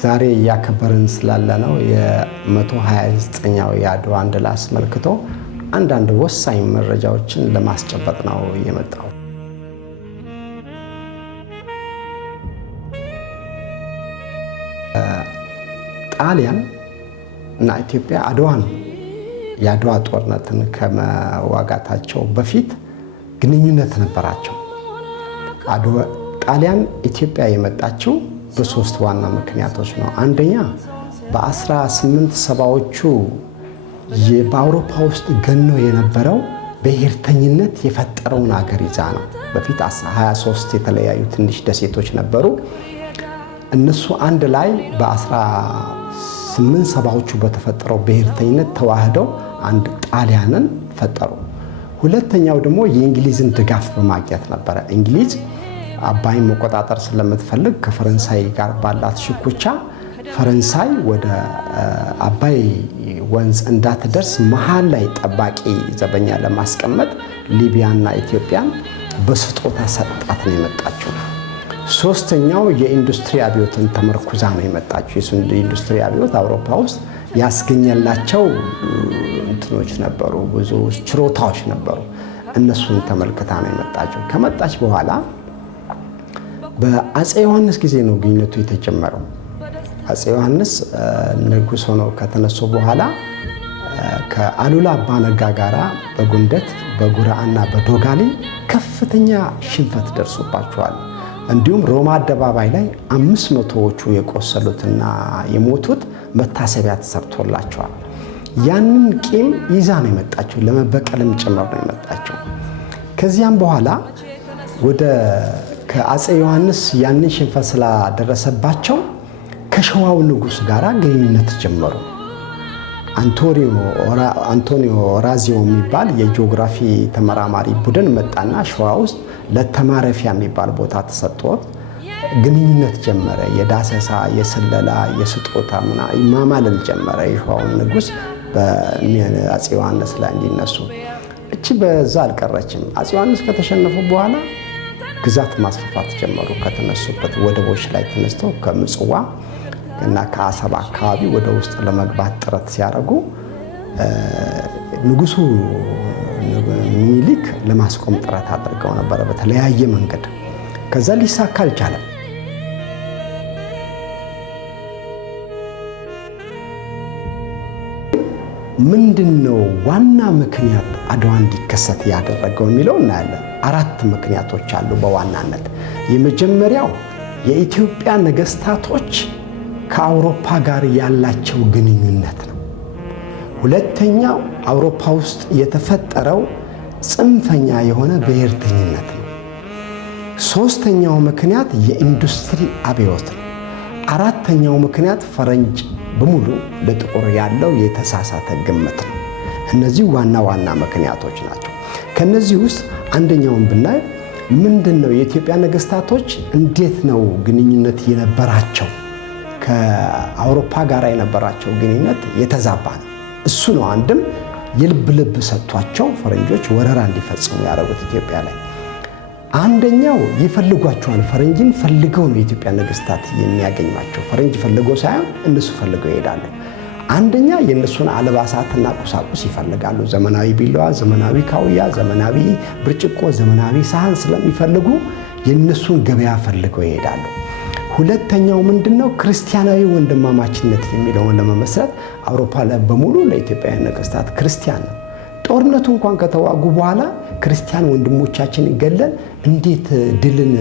ዛሬ ያከበርን ስላለነው የ129ኛው የአድዋን ድል አስመልክቶ አንዳንድ ወሳኝ መረጃዎችን ለማስጨበጥ ነው የመጣው። ጣሊያን እና ኢትዮጵያ የአድዋ ጦርነትን ከመዋጋታቸው በፊት ግንኙነት ነበራቸው። ጣሊያን ኢትዮጵያ የመጣችው በሶስት ዋና ምክንያቶች ነው። አንደኛ በ1870ዎቹ በአውሮፓ ውስጥ ገኖ የነበረው ብሔርተኝነት የፈጠረውን አገር ይዛ ነው። በፊት 23 የተለያዩ ትንሽ ደሴቶች ነበሩ። እነሱ አንድ ላይ በ1870ዎቹ በተፈጠረው ብሔርተኝነት ተዋህደው አንድ ጣሊያንን ፈጠሩ። ሁለተኛው ደግሞ የእንግሊዝን ድጋፍ በማግኘት ነበረ። እንግሊዝ አባይን መቆጣጠር ስለምትፈልግ ከፈረንሳይ ጋር ባላት ሽኩቻ ፈረንሳይ ወደ አባይ ወንዝ እንዳትደርስ መሃል ላይ ጠባቂ ዘበኛ ለማስቀመጥ ሊቢያና ኢትዮጵያን በስጦታ ሰጣት ነው የመጣችው። ሶስተኛው የኢንዱስትሪ አብዮትን ተመርኩዛ ነው የመጣችው። የኢንዱስትሪ አብዮት አውሮፓ ውስጥ ያስገኘላቸው እንትኖች ነበሩ፣ ብዙ ችሮታዎች ነበሩ። እነሱን ተመልክታ ነው የመጣችው። ከመጣች በኋላ በአፄ ዮሐንስ ጊዜ ነው ግንኙነቱ የተጀመረው። አፄ ዮሐንስ ንጉሥ ሆነው ከተነሱ በኋላ ከአሉላ አባ ነጋ ጋራ በጉንደት በጉራና በዶጋሊ ከፍተኛ ሽንፈት ደርሶባቸዋል። እንዲሁም ሮማ አደባባይ ላይ 500ዎቹ የቆሰሉትና የሞቱት መታሰቢያ ተሰርቶላቸዋል። ያንን ቂም ይዛ ነው የመጣቸው፣ ለመበቀልም ጭምር ነው የመጣቸው። ከዚያም በኋላ ከአፄ ዮሐንስ ያንን ሽንፈት ስላደረሰባቸው ከሸዋው ንጉሥ ጋር ግንኙነት ጀመሩ። አንቶኒዮ ኦራዚዮ የሚባል የጂኦግራፊ ተመራማሪ ቡድን መጣና ሸዋ ውስጥ ለተማረፊያ የሚባል ቦታ ተሰጥቶት ግንኙነት ጀመረ። የዳሰሳ፣ የስለላ፣ የስጦታ ማማለል ጀመረ የሸዋውን ንጉሥ በአፄ ዮሐንስ ላይ እንዲነሱ። እቺ በዛ አልቀረችም። አፄ ዮሐንስ ከተሸነፉ በኋላ ግዛት ማስፋፋት ጀመሩ። ከተነሱበት ወደቦች ላይ ተነስተው ከምጽዋ እና ከአሰብ አካባቢ ወደ ውስጥ ለመግባት ጥረት ሲያደርጉ ንጉሱ ሚኒሊክ ለማስቆም ጥረት አድርገው ነበረ በተለያየ መንገድ። ከዛ ሊሳካ አልቻለም። ምንድነው ዋና ምክንያት አድዋ እንዲከሰት ያደረገው የሚለው እናያለን። 4 ምክንያቶች አሉ በዋናነት። የመጀመሪያው የኢትዮጵያ ነገስታቶች ከአውሮፓ ጋር ያላቸው ግንኙነት ነው። ሁለተኛው አውሮፓ ውስጥ የተፈጠረው ጽንፈኛ የሆነ ብሔርተኝነት ነው። ሶስተኛው ምክንያት የኢንዱስትሪ አብዮት ነው። አራተኛው ምክንያት ፈረንጅ በሙሉ ለጥቁር ያለው የተሳሳተ ግምት ነው። እነዚህ ዋና ዋና ምክንያቶች ናቸው። ከነዚህ ውስጥ አንደኛውን ብናይ ምንድነው የኢትዮጵያ ነገስታቶች እንዴት ነው ግንኙነት የነበራቸው? ከአውሮፓ ጋር የነበራቸው ግንኙነት የተዛባ ነው። እሱ ነው አንድም የልብ ሰጥቷቸው ፈረንጆች ወረራ እንዲፈጽሙ ያደረጉት ኢትዮጵያ ላይ። አንደኛው ይፈልጓቸዋል። ፈረንጅን ፈልገው ነው የኢትዮጵያ ነገስታት የሚያገኟቸው። ፈረንጅ ፈልገው ሳይሆን እነሱ ፈልገው ይሄዳሉ። አንደኛ የእነሱን አልባሳትና ቁሳቁስ ይፈልጋሉ። ዘመናዊ ቢላዋ፣ ዘመናዊ ካውያ፣ ዘመናዊ ብርጭቆ፣ ዘመናዊ ሳህን ስለሚፈልጉ የእነሱን ገበያ ፈልገው ይሄዳሉ። ሁለተኛው ምንድነው? ክርስቲያናዊ ወንድማማችነት የሚለውን ለመመስረት አውሮፓ ላይ በሙሉ ለኢትዮጵያውያን ነገስታት ክርስቲያን ነው። ጦርነቱ እንኳን ከተዋጉ በኋላ ክርስቲያን ወንድሞቻችን ገለን እንዴት ድልን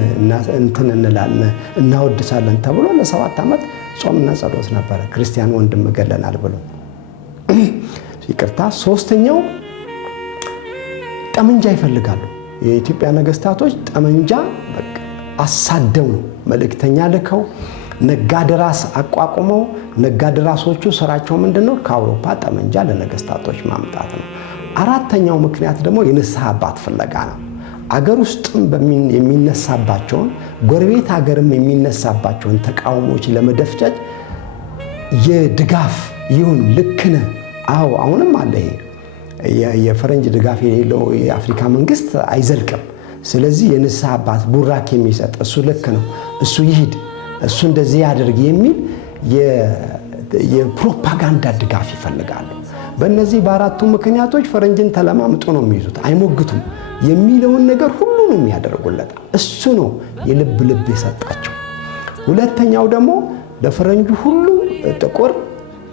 እንላለን እናወድሳለን ተብሎ ለ7 ዓመት ጾምና ጸሎት ነበረ። ክርስቲያን ወንድም ገለናል ብሎ ይቅርታ። ሶስተኛው ጠመንጃ ይፈልጋሉ። የኢትዮጵያ ነገስታቶች ጠመንጃ አሳደው ነው መልእክተኛ ልከው ነጋድራስ አቋቁመው። ነጋድራሶቹ ስራቸው ምንድነው? ከአውሮፓ ጠመንጃ ለነገስታቶች ማምጣት ነው። አራተኛው ምክንያት ደግሞ የንስሐ አባት ፍለጋ ነው። አገር ውስጥም የሚነሳባቸውን ጎረቤት ሀገርም የሚነሳባቸውን ተቃውሞች ለመደፍጨት የድጋፍ ይሁን ልክነ አዎ አሁንም አለ። ይሄ የፈረንጅ ድጋፍ የሌለው የአፍሪካ መንግስት አይዘልቅም። ስለዚህ የንስሐ አባት ቡራክ የሚሰጥ እሱ ልክ ነው፣ እሱ ይሂድ፣ እሱ እንደዚህ ያደርግ የሚል የፕሮፓጋንዳ ድጋፍ ይፈልጋሉ። በእነዚህ በአራቱ ምክንያቶች ፈረንጅን ተለማምጦ ነው የሚይዙት፣ አይሞግቱም። የሚለውን ነገር ሁሉ ነው የሚያደርጉለት። እሱ ነው የልብ የሰጣቸው። ሁለተኛው ደግሞ ለፈረንጁ ሁሉ ጥቁር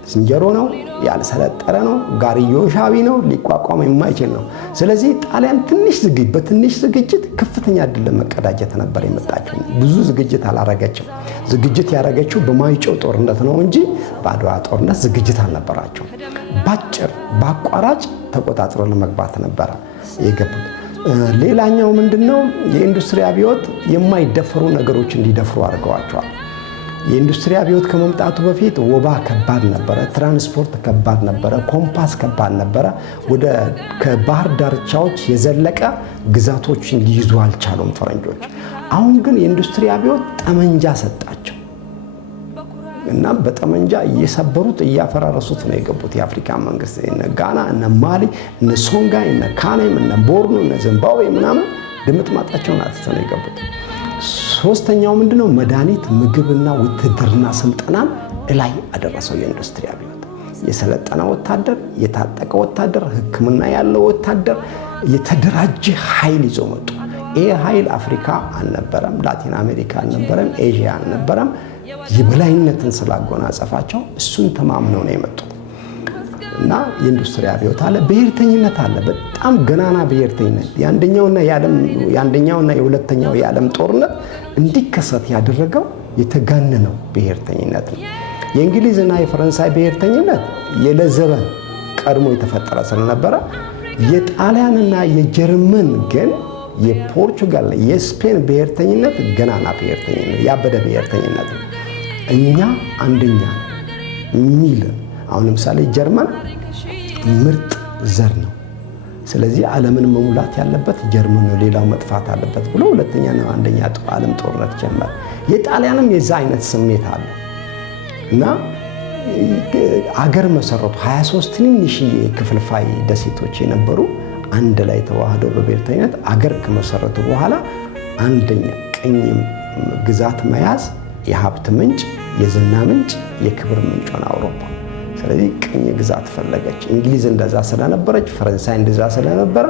ዝንጀሮ ነው፣ ያልሰለጠረ ነው፣ ጋርዮሻዊ ነው፣ ሊቋቋም የማይችል ነው። ስለዚህ ጣሊያን በትንሽ ዝግጅት ከፍተኛ ድል ለመቀዳጀት ነበር የመጣችው። ብዙ ዝግጅት አላረገችም። ዝግጅት ያረገችው በማይጨው ጦርነት ነው እንጂ በአድዋ ጦርነት ዝግጅት አልነበራቸው። በአቋራጭ ተቆጣጥሮ ለመግባት ነበረ የገቡት። ሌላኛው ምንድነው? የኢንዱስትሪ አብዮት የማይደፈሩ ነገሮች እንዲደፍሩ አድርገዋቸዋል። የኢንዱስትሪ አብዮት ከመምጣቱ በፊት ወባ ከባድ ነበረ፣ ትራንስፖርት ከባድ ነበረ፣ ኮምፓስ ከባድ ነበረ። ከባህር ዳርቻዎች የዘለቀ ግዛቶችን ሊይዙ አልቻሉም ፈረንጆች። አሁን ግን የኢንዱስትሪ አብዮት ጠመንጃ ሰጣቸው እና በጠመንጃ እየሰበሩት እያፈራረሱት ነው የገቡት። የአፍሪካ መንግስት እነ ጋና፣ እነ ማሊ፣ እነ ሶንጋይ፣ እነ ካኔም፣ እነ ቦርኖ፣ እነ ዚምባብዌ ምናምን ድምጥማጣቸውን አጥተው ነው የገቡት። ሶስተኛው ምንድነው? መድኃኒት፣ ምግብና ውትድርና ስልጠናን እላይ አደረሰው የኢንዱስትሪ አብዮት። የሰለጠነ ወታደር፣ የታጠቀ ወታደር፣ ሕክምና ያለው ወታደር፣ የተደራጀ ኃይል ይዞ መጡ። ይሄ ኃይል አፍሪካ አልነበረም፣ ላቲን አሜሪካ አልነበረም፣ ኤዥያ አልነበረም። የበላይነትን ስላጎናጸፋቸው እሱን ተማምነው ነው የመጡት እና የኢንዱስትሪ አብዮት አለ። ብሔርተኝነት አለ፣ በጣም ገናና ብሔርተኝነት። የአንደኛውና የሁለተኛው የዓለም ጦርነት እንዲከሰት ያደረገው የተጋነነው ብሔርተኝነት ነው። የእንግሊዝና የፈረንሳይ ብሔርተኝነት የለዘበን ቀድሞ የተፈጠረ ስለነበረ፣ የጣሊያንና የጀርመን ግን የፖርቹጋል የስፔን ብሔርተኝነት ገናና ብሔርተኝነት፣ ያበደ ብሔርተኝነት ነው። እኛ አንደኛ ሚል አሁን ለምሳሌ ጀርመን ምርጥ ዘር ነው፣ ስለዚህ ዓለምን መሙላት ያለበት ጀርመን ነው፣ ሌላው መጥፋት አለበት ብሎ ሁለተኛና አንደኛ ዓለም ጦርነት ጀመረ። የጣሊያንም የዛ አይነት ስሜት አለ እና አገር መሰረቱ። 23 ትንንሽ ክፍልፋይ ደሴቶች የነበሩ አንድ ላይ ተዋህደው በብሔርተኝነት አገር ከመሰረቱ በኋላ አንደኛ ቅኝ ግዛት መያዝ የሀብት ምንጭ፣ የዝና ምንጭ፣ የክብር ምንጭ ሆነ አውሮፓ። ስለዚህ ቅኝ ግዛት ፈለገች። እንግሊዝ እንደዛ ስለነበረች፣ ፈረንሳይ እንደዛ ስለነበረ፣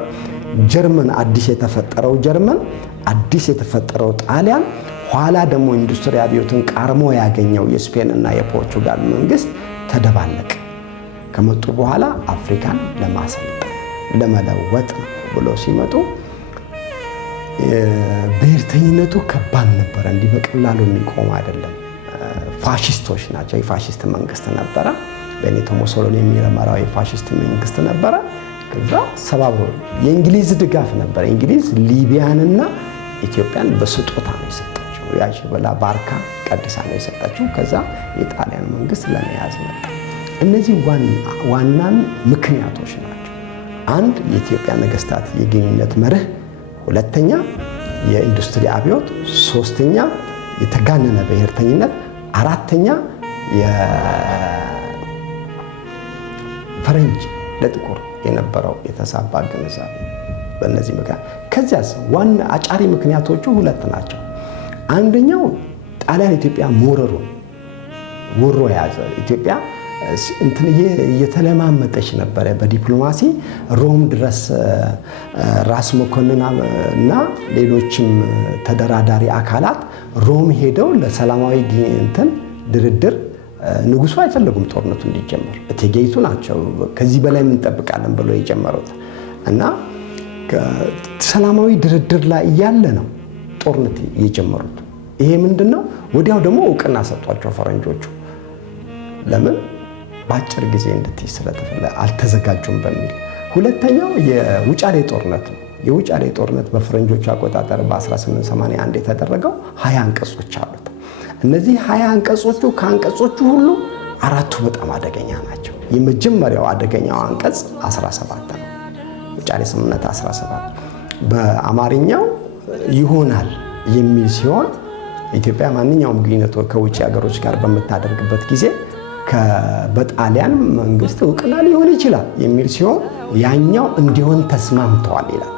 ጀርመን አዲስ የተፈጠረው ጣሊያን፣ ኋላ ደግሞ ኢንዱስትሪ አብዮትን ቃርሞ ያገኘው የስፔን እና የፖርቹጋል መንግስት ተደባለቀ። ከመጡ በኋላ አፍሪካን ለማሰልጠን ለመለወጥ ብሎ ሲመጡ ብሔርተኝነቱ ከባድ ነበረ። እንዲህ በቀላሉ የሚቆም አይደለም። ፋሺስቶች ናቸው። የፋሺስት መንግስት ነበረ። ቤኒቶ ሙሶሎኒ የሚመራው የፋሺስት መንግስት ነበረ። ከዛ ሰባብሮ የእንግሊዝ ድጋፍ ነበረ። እንግሊዝ ሊቢያንና ኢትዮጵያን በስጦታ ነው የሰጠችው። ያቺ በላ ባርካ ቀድሳ ነው የሰጠችው። ከዛ የጣሊያን መንግስት ለመያዝ መጣ። እነዚህ ዋናን ምክንያቶች ናቸው። አንድ የኢትዮጵያ ነገስታት የግንኙነት መርህ፣ ሁለተኛ የኢንዱስትሪ አብዮት፣ ሶስተኛ የተጋነነ ብሔርተኝነት፣ አራተኛ የፈረንጅ ለጥቁር የነበረው የተሳባ ግንዛቤ። በእነዚህ ምክንያት ከዚያስ ዋና አጫሪ ምክንያቶቹ ሁለት ናቸው። አንደኛው ጣሊያን ኢትዮጵያ ወሮ የያዘ ኢትዮጵያ እየተለማመጠች ነበረ በዲፕሎማሲ ሮም ድረስ ራስ መኮንን እና ሌሎችም ተደራዳሪ አካላት ሮም ሄደው ለሰላማዊ ድርድር ንጉሱ አይፈልጉም ጦርነቱ እንዲጀመር። እቴጌይቱ ናቸው ከዚህ በላይ ምን እንጠብቃለን ብሎ የጀመሩት እና ሰላማዊ ድርድር ላይ እያለ ነው ጦርነት የጀመሩት። ይሄ ምንድነው? ወዲያው ደግሞ እውቅና ሰጧቸው ፈረንጆቹ። ለምን? በአጭር ጊዜ እንድትይ ስለተፈለገ አልተዘጋጁም በሚል። ሁለተኛው የውጫሌ ጦርነት ነው። የውጫሌ ጦርነት በፈረንጆቹ አቆጣጠር በ1881 የተደረገው 20 አንቀጾች አሉት። እነዚህ 20 አንቀጾቹ ከአንቀጾቹ ሁሉ አራቱ በጣም አደገኛ ናቸው። የመጀመሪያው አደገኛው አንቀጽ 17 ነው። ውጫሌ ስምምነት 17 በአማርኛው ይሆናል የሚል ሲሆን ኢትዮጵያ ማንኛውም ግንኙነት ከውጭ ሀገሮች ጋር በምታደርግበት ጊዜ በጣሊያን መንግስት እውቅና ሊሆን ይችላል የሚል ሲሆን ያኛው እንዲሆን ተስማምተዋል ይላል።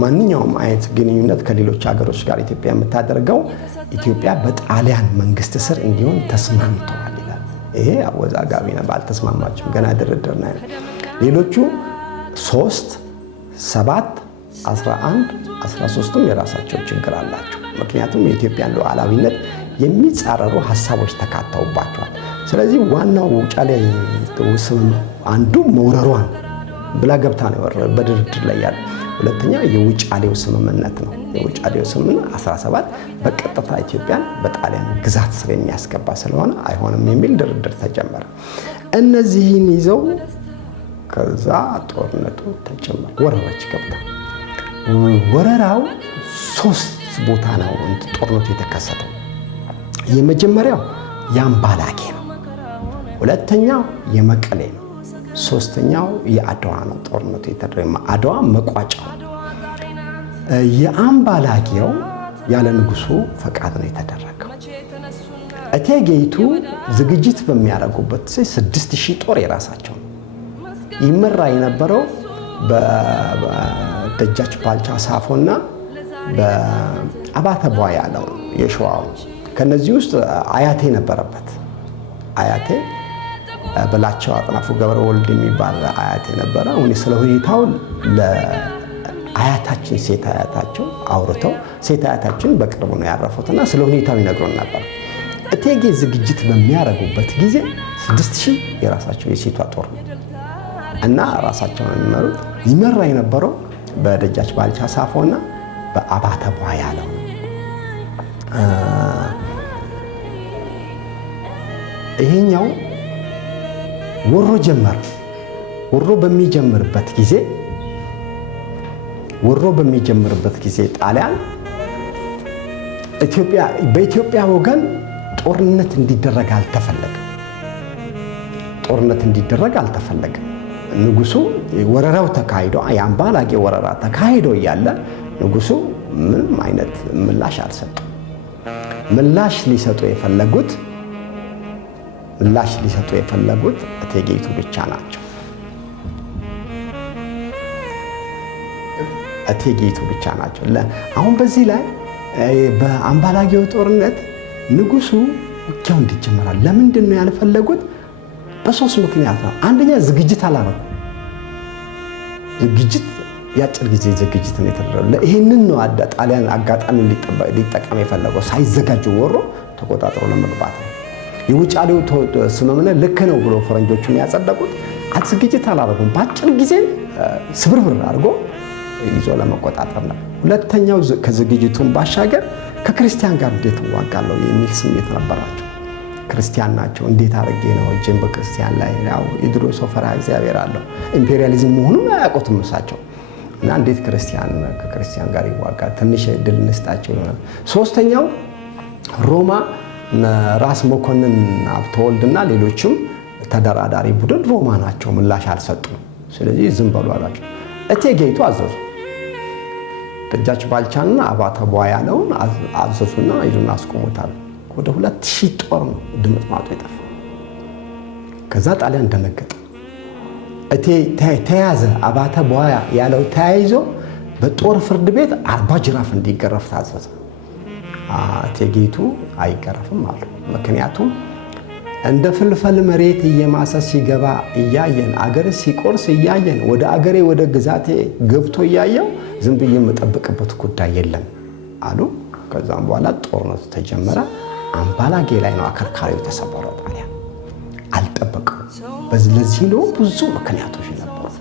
ማንኛውም አይነት ግንኙነት ከሌሎች ሀገሮች ጋር ኢትዮጵያ የምታደርገው ኢትዮጵያ በጣሊያን መንግስት ስር እንዲሆን ተስማምተዋል ይላል። ይሄ አወዛጋቢ ነው። ባልተስማማችም ገና ድርድር ነው። ሌሎቹ 3፣ 7፣ 11፣ 13ም የራሳቸው ችግር አላቸው። ምክንያቱም የኢትዮጵያን ሉዓላዊነት የሚጻረሩ ሀሳቦች ተካተውባቸዋል። ስለዚህ ዋናው ውጫሌ ስምምነት አንዱ መውረሯን ብላ ገብታ ነው በድርድር ላይ ያለ። ሁለተኛው የውጫሌው ስምምነት ነው። የውጫሌው ስምምነት 17 በቀጥታ ኢትዮጵያን በጣሊያን ግዛት ስር የሚያስገባ ስለሆነ አይሆንም የሚል ድርድር ተጀመረ። እነዚህን ይዘው ከዛ ጦርነቱ ተጀመረ። ወረረች ገብታ። ወረራው 3 ቦታ ነው ጦርነቱ የተከሰተው። የመጀመሪያው የአምባላጌ ነው። ሁለተኛው የመቀሌ ነው። 3ኛው የአድዋ ነው። ጦርነቱ የተደረገ አድዋ መቋጫው። የአምባላጌው ያለ ንጉሱ ፈቃድ ነው የተደረገው። እቴጌይቱ ዝግጅት በሚያደርጉበት 6000 ጦር የራሳቸው ነው። ይመራ የነበረው በደጃች ባልቻ ሳፎና በአባተ ቧያለው የሸዋው። ከነዚህ ውስጥ አያቴ ነበረበት። አያቴ በላቸው አጥናፉ ገብረ ወልድ የሚባል አያቴ ነበረ። አሁን ስለ ሁኔታው ለአያታችን ሴት አያታቸው አውርተው ሴት አያታችን በቅርቡ ነው ያረፉትና ስለ ሁኔታው ይነግሩን ነበር። እቴጌ ዝግጅት በሚያደርጉበት ጊዜ 6000 የራሳቸው የሴቷ ጦር እና ራሳቸው ነው የሚመሩት። ይመራ የነበረው በደጃች ባልቻ ሳፎና በአባተ ቧያለው። ይሄኛው ወሮ ጀመር። ወሮ በሚጀምርበት ጊዜ ጣሊያን በኢትዮጵያ ወገን ጦርነት እንዲደረግ አልተፈለገም። ንጉሱ ወረራው ተካሂዶ የአምባላጌ ወረራ ተካሂዶ እያለ ንጉሱ ምንም አይነት ምላሽ አልሰጡም። ምላሽ ሊሰጡ የፈለጉት እቴጌይቱ ብቻ ናቸው። አሁን በዚህ ላይ በአምባላጌው ጦርነት ንጉሱ ውጊያው እንዲጀመራል ለምንድን ነው ያልፈለጉት? በ3 ምክንያት ነው። አንደኛ ዝግጅት አላረጉም። የአጭር ጊዜ ዝግጅት ነው የተደረገው። ይሄንን ነው ጣሊያን አጋጣሚ ሊጠቀም የፈለገው። ሳይዘጋጁ ወሮ ተቆጣጥሮ ለመግባት ነው። የውጫሌው ስምምነት ልክ ነው ብሎ ፈረንጆቹን ያጸደቁት ዝግጅት አላረጉም። በአጭር ጊዜ ስብርብር አድርጎ ይዞ ለመቆጣጠር ነው። ሁለተኛው ከዝግጅቱን ባሻገር ከክርስቲያን ጋር እንዴት እዋጋለሁ የሚል ስሜት ነበራቸው። ክርስቲያን ናቸው። እንዴት አድርጌ ነው እጄን በክርስቲያን ላይ ያው የድሮ ሰው ፈሪሃ እግዚአብሔር አለው። ኢምፔሪያሊዝም መሆኑን አያውቁትም እሳቸው እና እንዴት ከክርስቲያን ጋር ይዋጋል? ትንሽ እድል እንስጣቸው ይሆናል። 3ኛው ሮማ ራስ መኮንን ሀብተወልድና ሌሎችም ተደራዳሪ ቡድን ሮማ ናቸው። ምላሽ አልሰጡም። ስለዚህ ዝም በሉ አላቸው። እቴጌይቱ አዘዙ። ደጃች ባልቻንና አባተ ቧያለውን አዘዙና ሂዱና አስቆሙታል። ወደ 2000 ጦር ነው ድምጥማጡ የጠፋው። ከዛ ጣሊያን ደነገጠ። ተያዘ። አባተ ቧያለው ተያይዞ በጦር ፍርድ ቤት 40 ጅራፍ እንዲገረፍ ታዘዘ። እቴጌይቱ አይገረፍም አሉ። ምክንያቱም እንደ ፍልፈል መሬት እየማሰ ሲገባ እያየን አገር ሲቆርስ እያየን ወደ አገሬ ወደ ግዛቴ ገብቶ እያየው ዝም ብዬ የምጠብቅበት ጉዳይ የለም አሉ። ከዛም በኋላ ጦርነቱ ተጀመረ። አምባላጌ ላይ ነው አከርካሪው ተሰበረው። ጣሊያን አልጠበቀም። ለዚህ ነው ብዙ ምክንያቶች ነበሩት።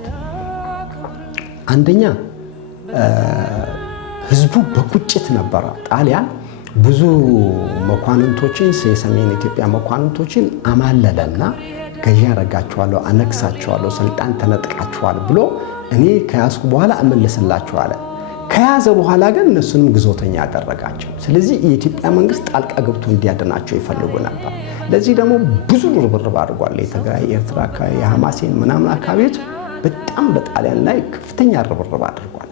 አንደኛ ህዝቡ በቁጭት ነበረ። ጣሊያን ብዙ መኳንንቶችን የሰሜን ኢትዮጵያ መኳንንቶችን አማለለና ገዢ ያደርጋቸዋለሁ፣ አነግሳቸዋለሁ፣ ስልጣን ተነጥቃቸዋል ብሎ እኔ ከያዝኩ በኋላ እመልስላቸዋለ። ከያዘ በኋላ ግን እነሱንም ግዞተኛ ያደረጋቸው። ስለዚህ የኢትዮጵያ መንግስት ጣልቃ ገብቶ እንዲያድናቸው ይፈልጉ ነበር። ለዚህ ደግሞ ብዙ ርብርብ አድርጓል። የትግራይ፣ ኤርትራ፣ የሐማሴን ምናምን አካባቢዎች በጣም በጣሊያን ላይ ከፍተኛ ርብርብ አድርጓል።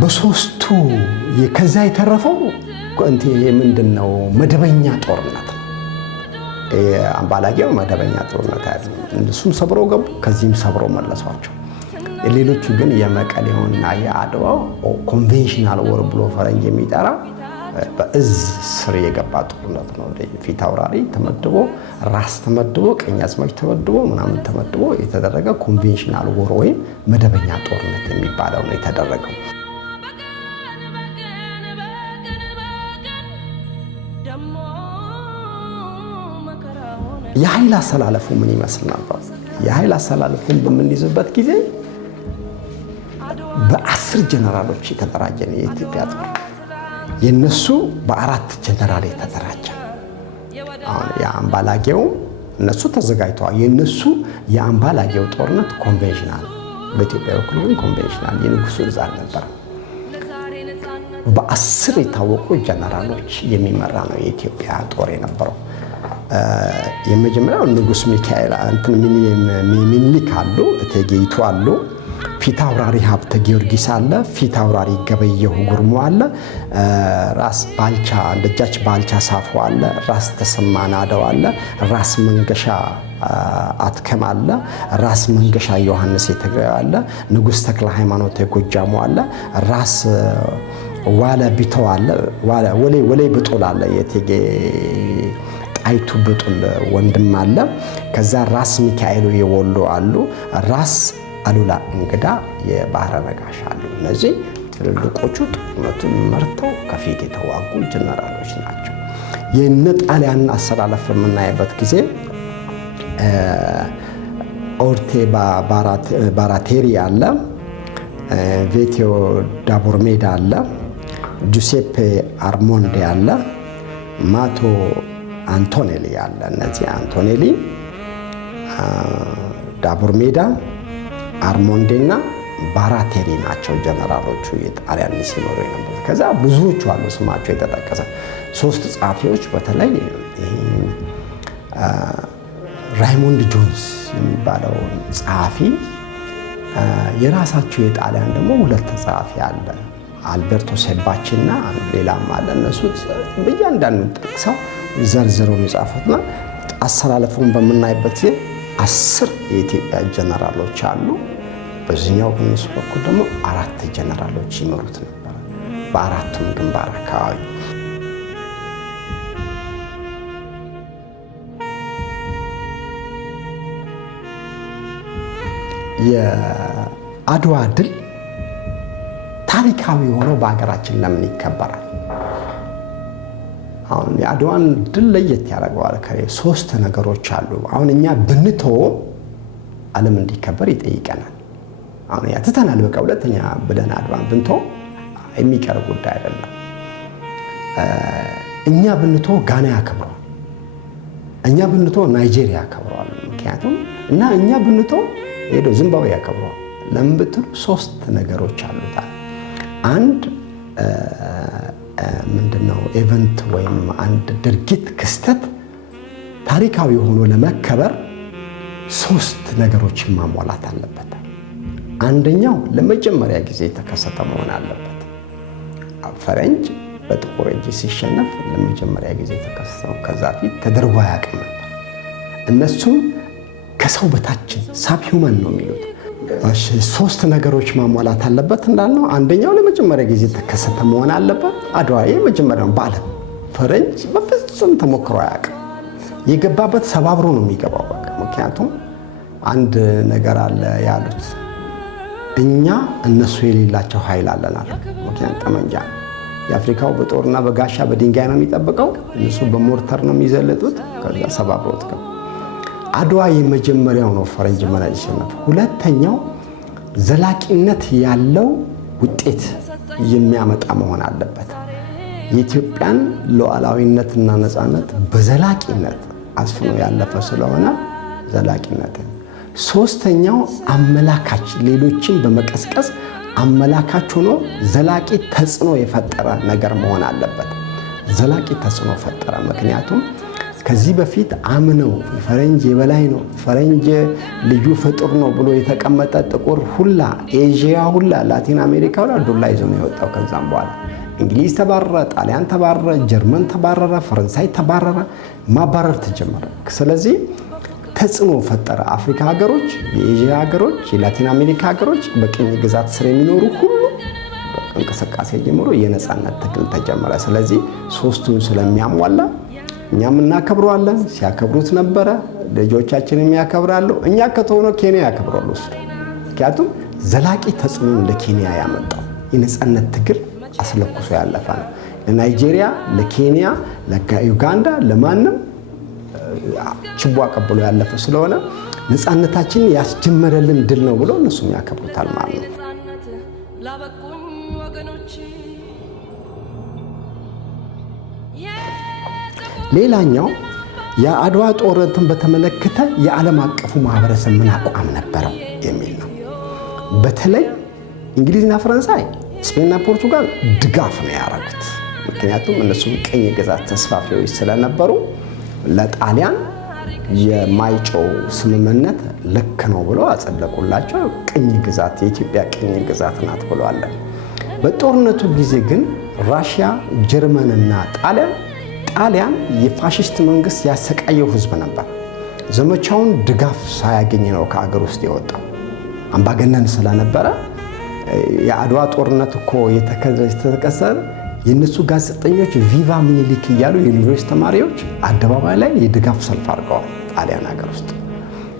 በሶስቱ ከዛ የተረፈው ምንድነው? መደበኛ ጦርነት ነው። አምባላጌው መደበኛ ጦርነት አይደለም። እነሱም ሰብሮ ገቡ፣ ከዚህም ሰብሮ መለሷቸው። ሌሎቹ ግን የመቀሌውና የአድዋው ኮንቬንሽናል ወር ብሎ ፈረንጅ የሚጠራ በእዝ ስር የገባ ጦርነት ነው። ፊት አውራሪ ተመድቦ ራስ ተመድቦ ቀኛዝማች ተመድቦ ምናምን ተመድቦ የተደረገ ኮንቬንሽናል ወር ወይም መደበኛ ጦርነት የሚባለው ነው የተደረገው። የኃይል አሰላለፉ ምን ይመስል ነበር? የኃይል አሰላለፉን በምንይዝበት ጊዜ በ10 ጀነራሎች የተደራጀ ነው የኢትዮጵያ ጦር። የነሱ በ4 ጀነራል የተደራጀ። አሁን የአምባላጌው እነሱ ተዘጋጅተዋል። የነሱ የአምባላጌው ጦርነት ኮንቬንሽናል፣ በኢትዮጵያ በኩል ግን ኮንቬንሽናል የንጉሱ እዝ አልነበረ። በ10 የታወቁ ጀነራሎች የሚመራ ነው የኢትዮጵያ ጦር የነበረው። የመጀመሪያው ንጉስ ሚካኤል ሚኒሊክ አሉ፣ እቴጌይቱ አሉ፣ ፊት አውራሪ ሀብተ ጊዮርጊስ አለ፣ ፊት አውራሪ ገበየሁ ጉርሙ አለ፣ ራስ ባልቻ ደጃች ባልቻ ሳፎ አለ፣ ራስ ተሰማ ናደው አለ፣ ራስ መንገሻ አትከም አለ፣ ራስ መንገሻ ዮሐንስ የትግራይ አለ፣ ንጉስ ተክለ ሃይማኖት የጎጃሙ አለ፣ ራስ ዋለ ቢተው አለ፣ ወሌ ብጡል አለ፣ የቴጌ ጣይቱ ብጡል ወንድም አለ። ከዛ ራስ ሚካኤሉ የወሎ አሉ፣ ራስ አሉላ እንግዳ የባህረ ነጋሽ አሉ። እነዚህ ትልልቆቹ ጦርነቱን መርተው ከፊት የተዋጉ ጀነራሎች ናቸው። የነ ጣሊያን አሰላለፍ በምናይበት ጊዜ ኦርቴ ባራቴሪ አለ፣ ቬቴዮ ዳቦርሜዳ አለ፣ ጁሴፔ አርሞንዴ አለ፣ ማቶ አንቶኔሊ አለ። እነዚህ አንቶኔሊ፣ ዳቦርሜዳ፣ አርሞንዴና ባራቴሪ ናቸው ጀነራሎቹ የጣሊያን ሲኖሩ የነበሩት። ከዛ ብዙዎቹ አሉ ስማቸው የተጠቀሰ 3 ጸሐፊዎች፣ በተለይ ራይሞንድ ጆንስ የሚባለው ጸሐፊ የራሳቸው የጣሊያን ደግሞ 2 ጸሐፊ አለ፣ አልቤርቶ ሴባቺና ሌላም አለ። እነሱ በእያንዳንዱ ጠቅሰው ዘርዝረው የጻፉትና አሰላለፉን በምናይበት ጊዜ 10 የኢትዮጵያ ጀነራሎች አሉ። በዚህኛው በእነሱ በኩል ደግሞ 4 ጀነራሎች ይመሩት ነበር በአራቱም ግንባር አካባቢ። የአድዋ ድል ታሪካዊ ሆኖ በሀገራችን ለምን ይከበራል? አሁን የአድዋን ድል ለየት ያደርገዋል። 3 ነገሮች አሉ። አሁን እኛ ብንተው ዓለም እንዲከበር ይጠይቀናል። አሁን ያትተናል። በቃ ሁለተኛ ብለን አድዋን ብንተው የሚቀር ጉዳይ አይደለም። እኛ ብንተው ጋና ያከብረዋል፣ እኛ ብንተው ናይጄሪያ ያከብረዋል። ምክንያቱም እና እኛ ብንተው ሄዶ ዚምባብዌ ያከብረዋል። ለምን ብትሉ 3 ነገሮች አሉታል። አንድ ምንድነው ኢቨንት ወይም አንድ ድርጊት ክስተት ታሪካዊ ሆኖ ለመከበር 3 ነገሮችን ማሟላት አለበት። አንደኛው ለመጀመሪያ ጊዜ የተከሰተ መሆን አለበት። ፈረንጅ በጥቁር እጅ ሲሸነፍ ለመጀመሪያ ጊዜ የተከሰተው ከዛ ፊት ተደርጎ አያውቅም ነበር። እነሱም ከሰው በታች ሳብሂውማን ነው የሚሉት። 3 ነገሮች ማሟላት አለበት እንዳልነው፣ አንደኛው ለመጀመሪያ ጊዜ የተከሰተ መሆን አለበት። አድዋ የመጀመሪያው በዓለም ፈረንጅ በፍጹም ተሞክሮ አያውቅም። የገባበት ሰባብሮ ነው የሚገባው በቃ። ምክንያቱም አንድ ነገር አለ ያሉት፣ እኛ እነሱ የሌላቸው ኃይል አለናል። ምክንያቱም ጠመንጃ የአፍሪካው በጦርና በጋሻ በድንጋይ ነው የሚጠብቀው፣ እነሱ በሞርተር ነው የሚዘልጡት። ከዛ ሰባብሮት ገባ። አድዋ የመጀመሪያው ነው ፈረንጅ መናጭ ሲሆን፣ ሁለተኛው ዘላቂነት ያለው ውጤት የሚያመጣ መሆን አለበት። የኢትዮጵያን ሉዓላዊነትና ነፃነት በዘላቂነት አስፍኖ ያለፈ ስለሆነ ዘላቂነት። ሶስተኛው አመላካች፣ ሌሎችን በመቀስቀስ አመላካች ሆኖ ዘላቂ ተጽዕኖ የፈጠረ ነገር መሆን አለበት። ዘላቂ ተጽዕኖ ፈጠረ። ምክንያቱም ከዚህ በፊት አምነው ፈረንጅ የበላይ ነው፣ ፈረንጅ ልዩ ፍጡር ነው ብሎ የተቀመጠ ጥቁር ሁላ፣ ኤዥያ ሁላ፣ ላቲን አሜሪካ ሁላ ዱላ ይዞ ነው የወጣው። ከዛም በኋላ እንግሊዝ ተባረረ፣ ጣሊያን ተባረረ፣ ጀርመን ተባረረ፣ ፈረንሳይ ተባረረ፣ ማባረር ተጀመረ። ስለዚህ ተጽዕኖ ፈጠረ። አፍሪካ ሀገሮች፣ የኤዥያ ሀገሮች፣ የላቲን አሜሪካ ሀገሮች በቅኝ ግዛት ስር የሚኖሩ ሁሉ እንቅስቃሴ ጀምሮ የነጻነት ትግል ተጀመረ። ስለዚህ ሶስቱን ስለሚያሟላ እኛም እናከብረዋለን፣ ሲያከብሩት ነበረ፣ ልጆቻችንም ያከብራሉ። እኛ ከተሆነ ኬንያ ያከብራሉ እሱ። ምክንያቱም ዘላቂ ተጽዕኖ ለኬንያ ያመጣው የነጻነት ትግል አስለኩሶ ያለፈ ነው። ለናይጄሪያ፣ ለኬንያ፣ ለዩጋንዳ ለማንም ችቦ አቀብሎ ያለፈ ስለሆነ ነጻነታችን ያስጀመረልን ድል ነው ብሎ እነሱም ያከብሩታል ማለት ነው። ሌላኛው የአድዋ ጦርነትን በተመለከተ የዓለም አቀፉ ማህበረሰብ ምን አቋም ነበረው የሚል ነው። በተለይ እንግሊዝና ፈረንሳይ፣ ስፔንና ፖርቱጋል ድጋፍ ነው ያደረጉት። ምክንያቱም እነሱም ቅኝ ግዛት ተስፋፊዎች ስለነበሩ ለጣሊያን የማይጨው ስምምነት ልክ ነው ብለው አጸደቁላቸው። ቅኝ ግዛት የኢትዮጵያ ቅኝ ግዛት ናት ብለዋል። በጦርነቱ ጊዜ ግን ራሽያ፣ ጀርመንና ጣሊያን የፋሽስት መንግስት ያሰቃየው ህዝብ ነበር። ዘመቻውን ድጋፍ ሳያገኝ ነው ከአገር ውስጥ የወጣው። አምባገነን ስለነበረ የአድዋ ጦርነት እኮ የተከሰተ የነሱ ጋዜጠኞች ቪቫ ሚኒሊክ እያሉ የዩኒቨርሲቲ ተማሪዎች አደባባይ ላይ የድጋፍ ሰልፍ አድርገዋል። ጣሊያን ሀገር ውስጥ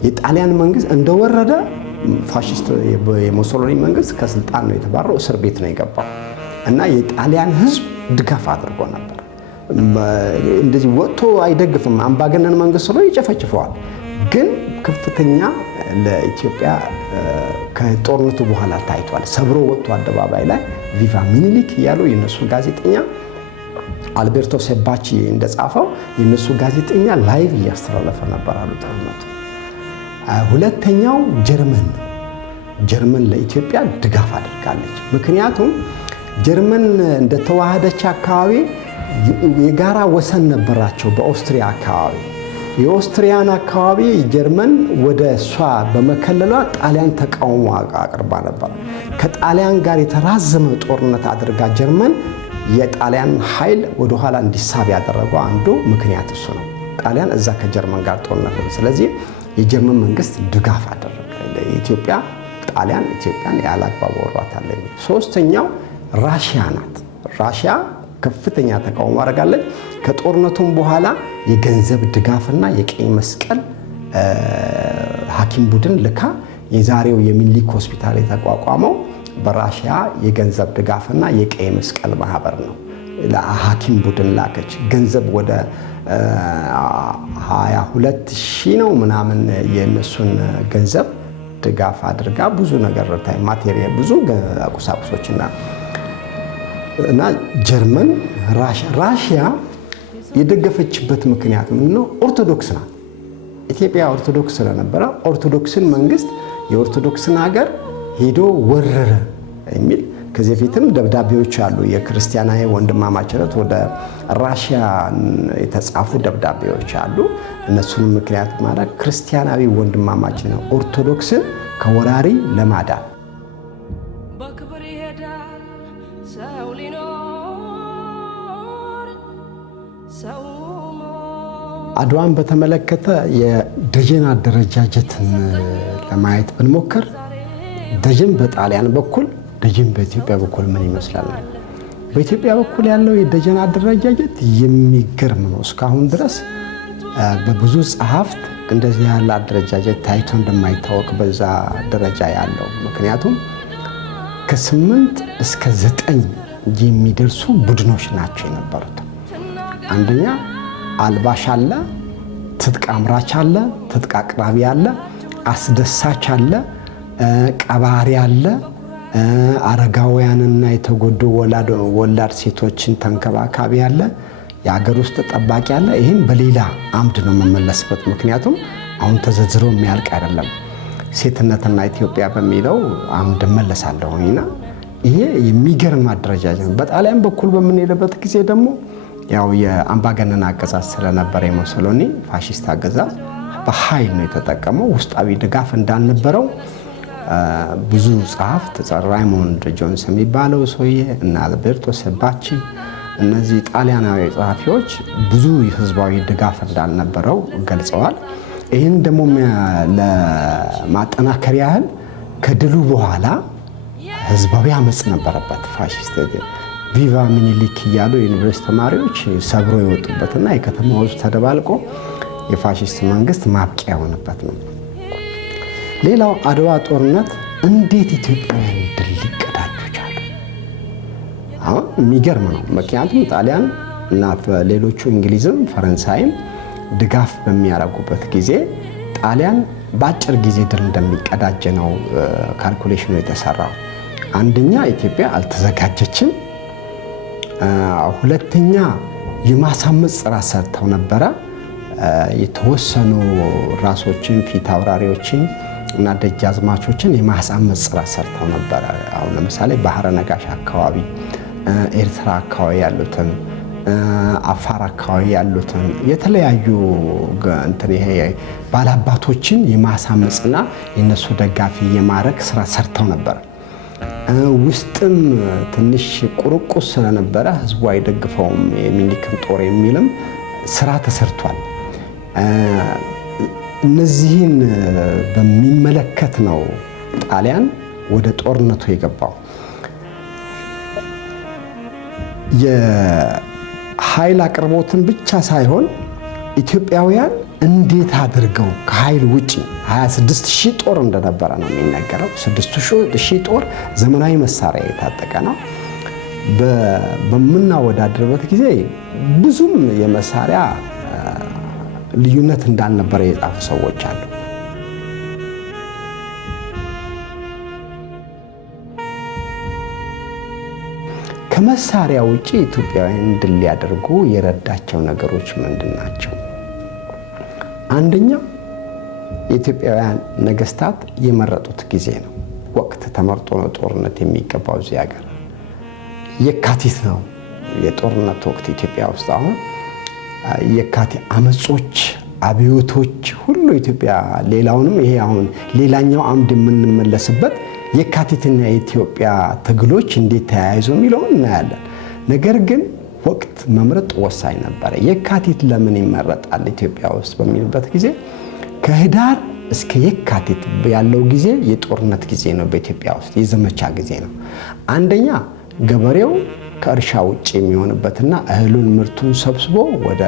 የጣሊያን መንግስት እንደወረደ ፋሽስት የሙሶሎኒ መንግስት ከስልጣን ነው የተባረረው፣ እስር ቤት ነው የገባው እና የጣሊያን ህዝብ ድጋፍ አድርጎ ነበር። እንደዚህ ወጥቶ አይደግፍም፣ አምባገነን መንግስት ነው ይጨፈጭፈዋል። ግን ከፍተኛ ለኢትዮጵያ ከጦርነቱ በኋላ ታይቷል። ሰብሮ ወጥቶ አደባባይ ላይ ቪቫ ሚኒሊክ እያሉ የነሱ ጋዜጠኛ አልቤርቶ ሴባቺ እንደጻፈው የነሱ ጋዜጠኛ ላይቭ እያስተላለፈ ነበር አሉ ጦርነቱ። ሁለተኛው ጀርመን ለኢትዮጵያ ድጋፍ አድርጋለች። ምክንያቱም ጀርመን እንደተዋሃደች አካባቢ የጋራ ወሰን ነበራቸው በኦስትሪያ አካባቢ። የኦስትሪያን አካባቢ ጀርመን ወደ እሷ በመከለሏ ጣሊያን ተቃውሞ አቅርባ ነበር። ከጣሊያን ጋር የተራዘመ ጦርነት አድርጋ ጀርመን የጣሊያን ኃይል ወደ ኋላ እንዲሳብ ያደረገው አንዱ ምክንያት እሱ ነው። ጣሊያን እዛ ከጀርመን ጋር ጦርነት ነው። ስለዚህ የጀርመን መንግስት ድጋፍ አደረገ ለኢትዮጵያ። ጣሊያን ኢትዮጵያን ያላግባብ ወሯታል። ሶስተኛው ራሽያ ናት። ራሽያ ከፍተኛ ተቃውሞ አደረጋለች። ከጦርነቱም በኋላ የገንዘብ ድጋፍና የቀይ መስቀል ሐኪም ቡድን ልካ የዛሬው የሚኒሊክ ሆስፒታል የተቋቋመው በራሽያ የገንዘብ ድጋፍና የቀይ መስቀል ማህበር ነው። ለሐኪም ቡድን ላከች። ገንዘብ ወደ 22,000 ነው ምናምን የነሱን ገንዘብ ድጋፍ አድርጋ ብዙ ነገር ረታይ ማቴሪያል ብዙ ቁሳቁሶችና ጀርመን ራሽያ የደገፈችበት ምክንያት ምንድነው? ኦርቶዶክስ ናት። ኢትዮጵያ ኦርቶዶክስ ስለነበረ ኦርቶዶክስን መንግስት የኦርቶዶክስን ሀገር ሄዶ ወረረ የሚል ከዚህ በፊትም ደብዳቤዎች አሉ። የክርስቲያናዊ ወንድማማችነት ወደ ራሽያ የተጻፉ ደብዳቤዎች አሉ። እነሱን ምክንያት ማድረግ ክርስቲያናዊ ወንድማማችነት ኦርቶዶክስን ከወራሪ ለማዳን አድዋን በተመለከተ የደጀን አደረጃጀትን ለማየት ብንሞክር ደጀን በጣሊያን በኩል ደጀን በኢትዮጵያ በኩል ምን ይመስላል? በኢትዮጵያ በኩል ያለው የደጀን አደረጃጀት የሚገርም ነው። እስካሁን ድረስ በብዙ ጸሐፍት እንደዚህ ያለ አደረጃጀት ታይቶ እንደማይታወቅ በዛ ደረጃ ያለው። ምክንያቱም ከ8 እስከ 9 የሚደርሱ ቡድኖች ናቸው የነበሩት። አንደኛ አልባሽ አለ፣ ትጥቅ አምራች አለ፣ ትጥቅ አቅራቢ አለ፣ አስደሳች አለ፣ ቀባሪ አለ፣ አረጋውያንና የተጎዱ ወላድ ሴቶችን ተንከባካቢ አለ፣ የሀገር ውስጥ ጠባቂ አለ። ይህም በሌላ አምድ ነው የምመለስበት፣ ምክንያቱም አሁን ተዘርዝሮ የሚያልቅ አይደለም። ሴትነትና ኢትዮጵያ በሚለው አምድ መለሳለሁና ይሄ የሚገርም አደረጃጀት ነው። በጣሊያን በኩል በምንሄድበት ጊዜ ደግሞ ያው የአምባገነን አገዛዝ ስለነበረ የሙሶሎኒ ፋሺስት አገዛዝ በኃይል ነው የተጠቀመው። ውስጣዊ ድጋፍ እንዳልነበረው ብዙ ጸሐፍት ራይሞንድ ጆንስ የሚባለው ሰውዬ እና አልቤርቶ ሴባቺ እነዚህ ጣሊያናዊ ጸሐፊዎች ብዙ ህዝባዊ ድጋፍ እንዳልነበረው ገልጸዋል። ይህን ደግሞ ለማጠናከር ያህል ከድሉ በኋላ ህዝባዊ አመጽ ነበረበት። ፋሺስት ቪቫ ሚኒሊክ እያሉ የዩኒቨርሲቲ ተማሪዎች ሰብሮ የወጡበትና የከተማ ውስጥ ተደባልቆ የፋሺስት መንግስት ማብቂያ የሆነበት ነው። ሌላው አድዋ ጦርነት እንዴት ኢትዮጵያውያን ድል ሊቀዳጁ ቻሉ? አሁን የሚገርም ነው። ምክንያቱም ጣሊያን እና ሌሎቹ እንግሊዝም ፈረንሳይም ድጋፍ በሚያደርጉበት ጊዜ ጣሊያን በአጭር ጊዜ ድል እንደሚቀዳጅ ነው ካልኩሌሽኑ የተሰራው። አንደኛ ኢትዮጵያ አልተዘጋጀችም፣ ሁለተኛ የማሳመጽ ስራ ሰርተው ነበረ። የተወሰኑ ራሶችን ፊት አውራሪዎችን እና ደጃዝማቾችን የማሳመጽ ስራ ሰርተው ነበረ። አሁን ለምሳሌ ባህረ ነጋሽ አካባቢ፣ ኤርትራ አካባቢ ያሉትን፣ አፋር አካባቢ ያሉትን የተለያዩ ይሄ ባላባቶችን የማሳመጽና የነሱ ደጋፊ የማድረግ ስራ ሰርተው ነበር። ውስጥም ትንሽ ቁርቁስ ስለነበረ ህዝቡ አይደግፈውም የሚኒክን ጦር የሚልም ስራ ተሰርቷል። እነዚህን በሚመለከት ነው ጣሊያን ወደ ጦርነቱ የገባው። የኃይል አቅርቦትን ብቻ ሳይሆን ኢትዮጵያውያን እንዴት አድርገው ከኃይል ውጪ 26000 ጦር እንደነበረ ነው የሚነገረው። 6000 ጦር ዘመናዊ መሳሪያ የታጠቀ ነው። በምናወዳድርበት ጊዜ ብዙም የመሳሪያ ልዩነት እንዳልነበረ የጻፉ ሰዎች አሉ። ከመሳሪያ ውጪ ኢትዮጵያውያን ድል ሊያደርጉ የረዳቸው ነገሮች ምንድን ናቸው? አንደኛው የኢትዮጵያውያን ነገስታት የመረጡት ጊዜ ነው። ወቅት ተመርጦ ነው ጦርነት የሚገባው። እዚህ ሀገር የካቲት ነው የጦርነት ወቅት ኢትዮጵያ ውስጥ። አሁን የካቲት አመጾች፣ አብዮቶች ሁሉ ኢትዮጵያ ሌላውንም ይሄ አሁን ሌላኛው አምድ የምንመለስበት የካቲትና የኢትዮጵያ ትግሎች እንዴት ተያይዞ የሚለውን እናያለን። ነገር ግን ወቅት መምረጥ ወሳኝ ነበረ። የካቲት ለምን ይመረጣል ኢትዮጵያ ውስጥ በሚልበት ጊዜ ከህዳር እስከ የካቲት ያለው ጊዜ የጦርነት ጊዜ ነው። በኢትዮጵያ ውስጥ የዘመቻ ጊዜ ነው። አንደኛ ገበሬው ከእርሻ ውጭ የሚሆንበትና እህሉን ምርቱን ሰብስቦ ወደ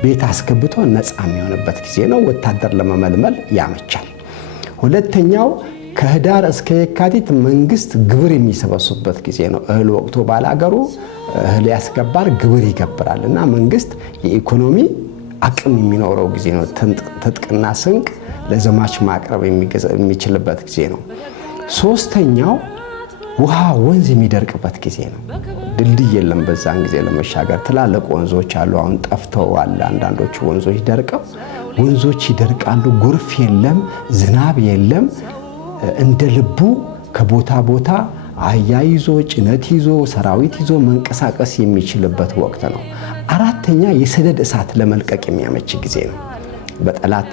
ቤት አስገብቶ ነፃ የሚሆንበት ጊዜ ነው። ወታደር ለመመልመል ያመቻል። ሁለተኛው ከህዳር እስከ የካቲት መንግስት ግብር የሚሰበስብበት ጊዜ ነው። እህል ወቅቶ ባላገሩ እህል ያስገባል፣ ግብር ይገብራል እና መንግስት የኢኮኖሚ አቅም የሚኖረው ጊዜ ነው። ትጥቅና ስንቅ ለዘማች ማቅረብ የሚችልበት ጊዜ ነው። ሶስተኛው ውሃ ወንዝ የሚደርቅበት ጊዜ ነው። ድልድይ የለም በዛን ጊዜ ለመሻገር። ትላልቅ ወንዞች አሉ፣ አሁን ጠፍተዋል። አንዳንዶቹ ወንዞች ደርቀው ወንዞች ይደርቃሉ። ጎርፍ የለም፣ ዝናብ የለም። እንደ ልቡ ከቦታ ቦታ አህያ ይዞ ጭነት ይዞ ሰራዊት ይዞ መንቀሳቀስ የሚችልበት ወቅት ነው። አራተኛ የሰደድ እሳት ለመልቀቅ የሚያመች ጊዜ ነው። በጠላት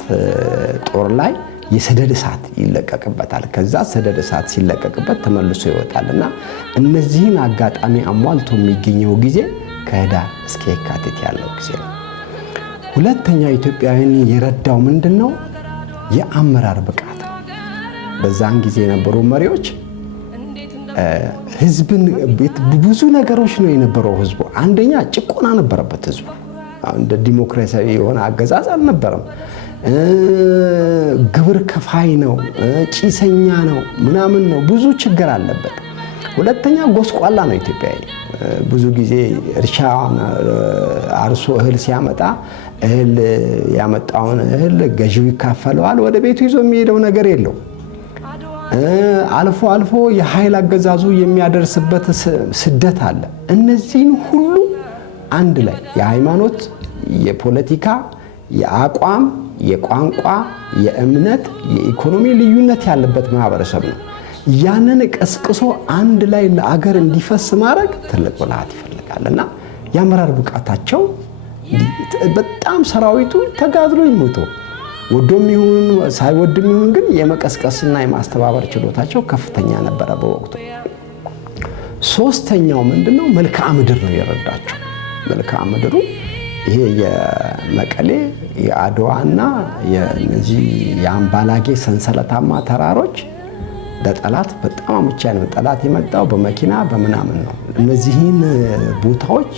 ጦር ላይ የሰደድ እሳት ይለቀቅበታል። ከዛ ሰደድ እሳት ሲለቀቅበት ተመልሶ ይወጣልና እነዚህን አጋጣሚ አሟልቶ የሚገኘው ጊዜ ከህዳር እስከ የካቲት ያለው ጊዜ ነው። ሁለተኛ ኢትዮጵያውያን የረዳው ምንድነው? የአመራር ብቃት ነው። በዛን ጊዜ የነበሩ መሪዎች ህዝብን ብዙ ነገሮች ነው የነበረው። ህዝቡ አንደኛ ጭቆና ነበረበት። ህዝቡ እንደ ዲሞክራሲያዊ የሆነ አገዛዝ አልነበረም። ግብር ከፋይ ነው፣ ጭሰኛ ነው፣ ምናምን ነው፣ ብዙ ችግር አለበት። ሁለተኛ ጎስቋላ ነው ኢትዮጵያዊ። ብዙ ጊዜ እርሻውን አርሶ እህል ሲያመጣ እህል ያመጣውን እህል ገዢው ይካፈለዋል። ወደ ቤቱ ይዞ የሚሄደው ነገር የለው። አልፎ አልፎ የኃይል አገዛዙ የሚያደርስበት ስደት አለ። እነዚህን ሁሉ አንድ ላይ የሃይማኖት፣ የፖለቲካ፣ የአቋም፣ የቋንቋ፣ የእምነት፣ የኢኮኖሚ ልዩነት ያለበት ማህበረሰብ ነው። ያንን ቀስቅሶ አንድ ላይ ለአገር እንዲፈስ ማድረግ ትልቅ ብልሃት ይፈልጋል እና የአመራር ብቃታቸው በጣም ሰራዊቱ ተጋድሎ ይሞቶ ወዶም ይሁን ሳይወድም ይሁን ግን የመቀስቀስና የማስተባበር ችሎታቸው ከፍተኛ ነበረ በወቅቱ። ሶስተኛው ምንድነው? መልክዓ ምድር ነው የረዳቸው። መልክዓ ምድሩ ይሄ የመቀሌ የአድዋና የነዚህ የአምባላጌ ሰንሰለታማ ተራሮች ለጠላት በጣም አመቺ ነው። ጠላት የመጣው በመኪና በምናምን ነው። እነዚህን ቦታዎች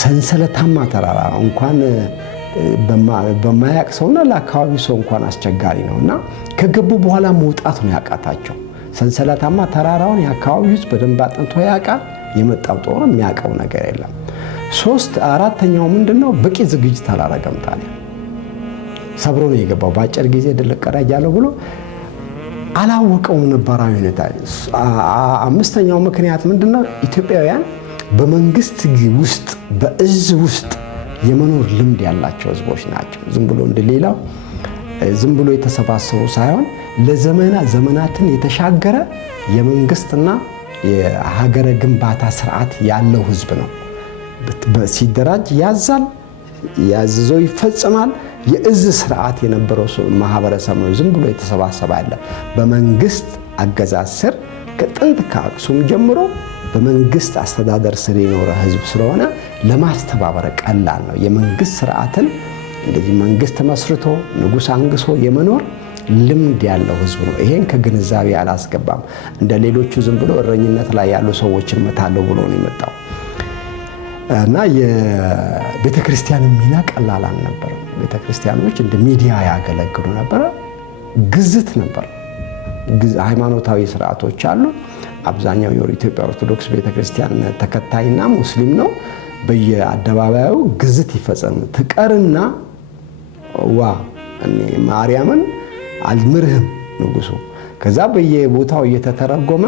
ሰንሰለታማ ተራራ እንኳን በማያቅ ሰውና ለአካባቢው ሰው እንኳን አስቸጋሪ ነውና ከገቡ በኋላ መውጣት ነው ያቃታቸው። ሰንሰለታማ ተራራውን የአካባቢው ሕዝብ በደንብ አጥንቶ ያውቃል። የመጣው ጦር የሚያውቀው ነገር የለም። አራተኛው ምንድነው? በቂ ዝግጅት አላረገም። ታዲያ ሰብሮ ነው የገባው። በአጭር ጊዜ ድል እቀዳጃለሁ ብሎ አላወቀውም ነባራዊ ሁኔታ። አምስተኛው ምክንያት ምንድነው? ኢትዮጵያውያን በመንግስት ውስጥ በእዝ ውስጥ የመኖር ልምድ ያላቸው ህዝቦች ናቸው። ዝም ብሎ እንደሌላው ዝም ብሎ የተሰባሰቡ ሳይሆን ለዘመናትን የተሻገረ የመንግስትና የሀገረ ግንባታ ስርዓት ያለው ህዝብ ነው። ሲደራጅ ያዛል፣ ያዘዘው ይፈጽማል። የእዝ ስርዓት የነበረው ማህበረሰብ ነው። ዝም ብሎ የተሰባሰበ አለ። በመንግስት አገዛዝ ስር ከጥንት ከአክሱም ጀምሮ በመንግስት አስተዳደር ስር የኖረ ህዝብ ስለሆነ ለማስተባበር ቀላል ነው። የመንግስት ስርዓትን እንደዚህ መንግስት መስርቶ ንጉስ አንግሶ የመኖር ልምድ ያለው ህዝብ ነው። ይሄን ከግንዛቤ አላስገባም። እንደ ሌሎቹ ዝም ብሎ እረኝነት ላይ ያሉ ሰዎችን መታለው ብሎ ነው የመጣው እና የቤተክርስቲያን ሚና ቀላል አልነበረም። ቤተክርስቲያኖች እንደ ሚዲያ ያገለግሉ ነበር። ግዝት ነበር። ሃይማኖታዊ ስርዓቶች አሉ። አብዛኛው የኢትዮጵያ ኦርቶዶክስ ቤተክርስቲያን ተከታይና ሙስሊም ነው። በየአደባባዩ ግዝት ይፈጸም ትቀርና ማርያምን አልምርህም ንጉሱ። ከዛ በየቦታው እየተተረጎመ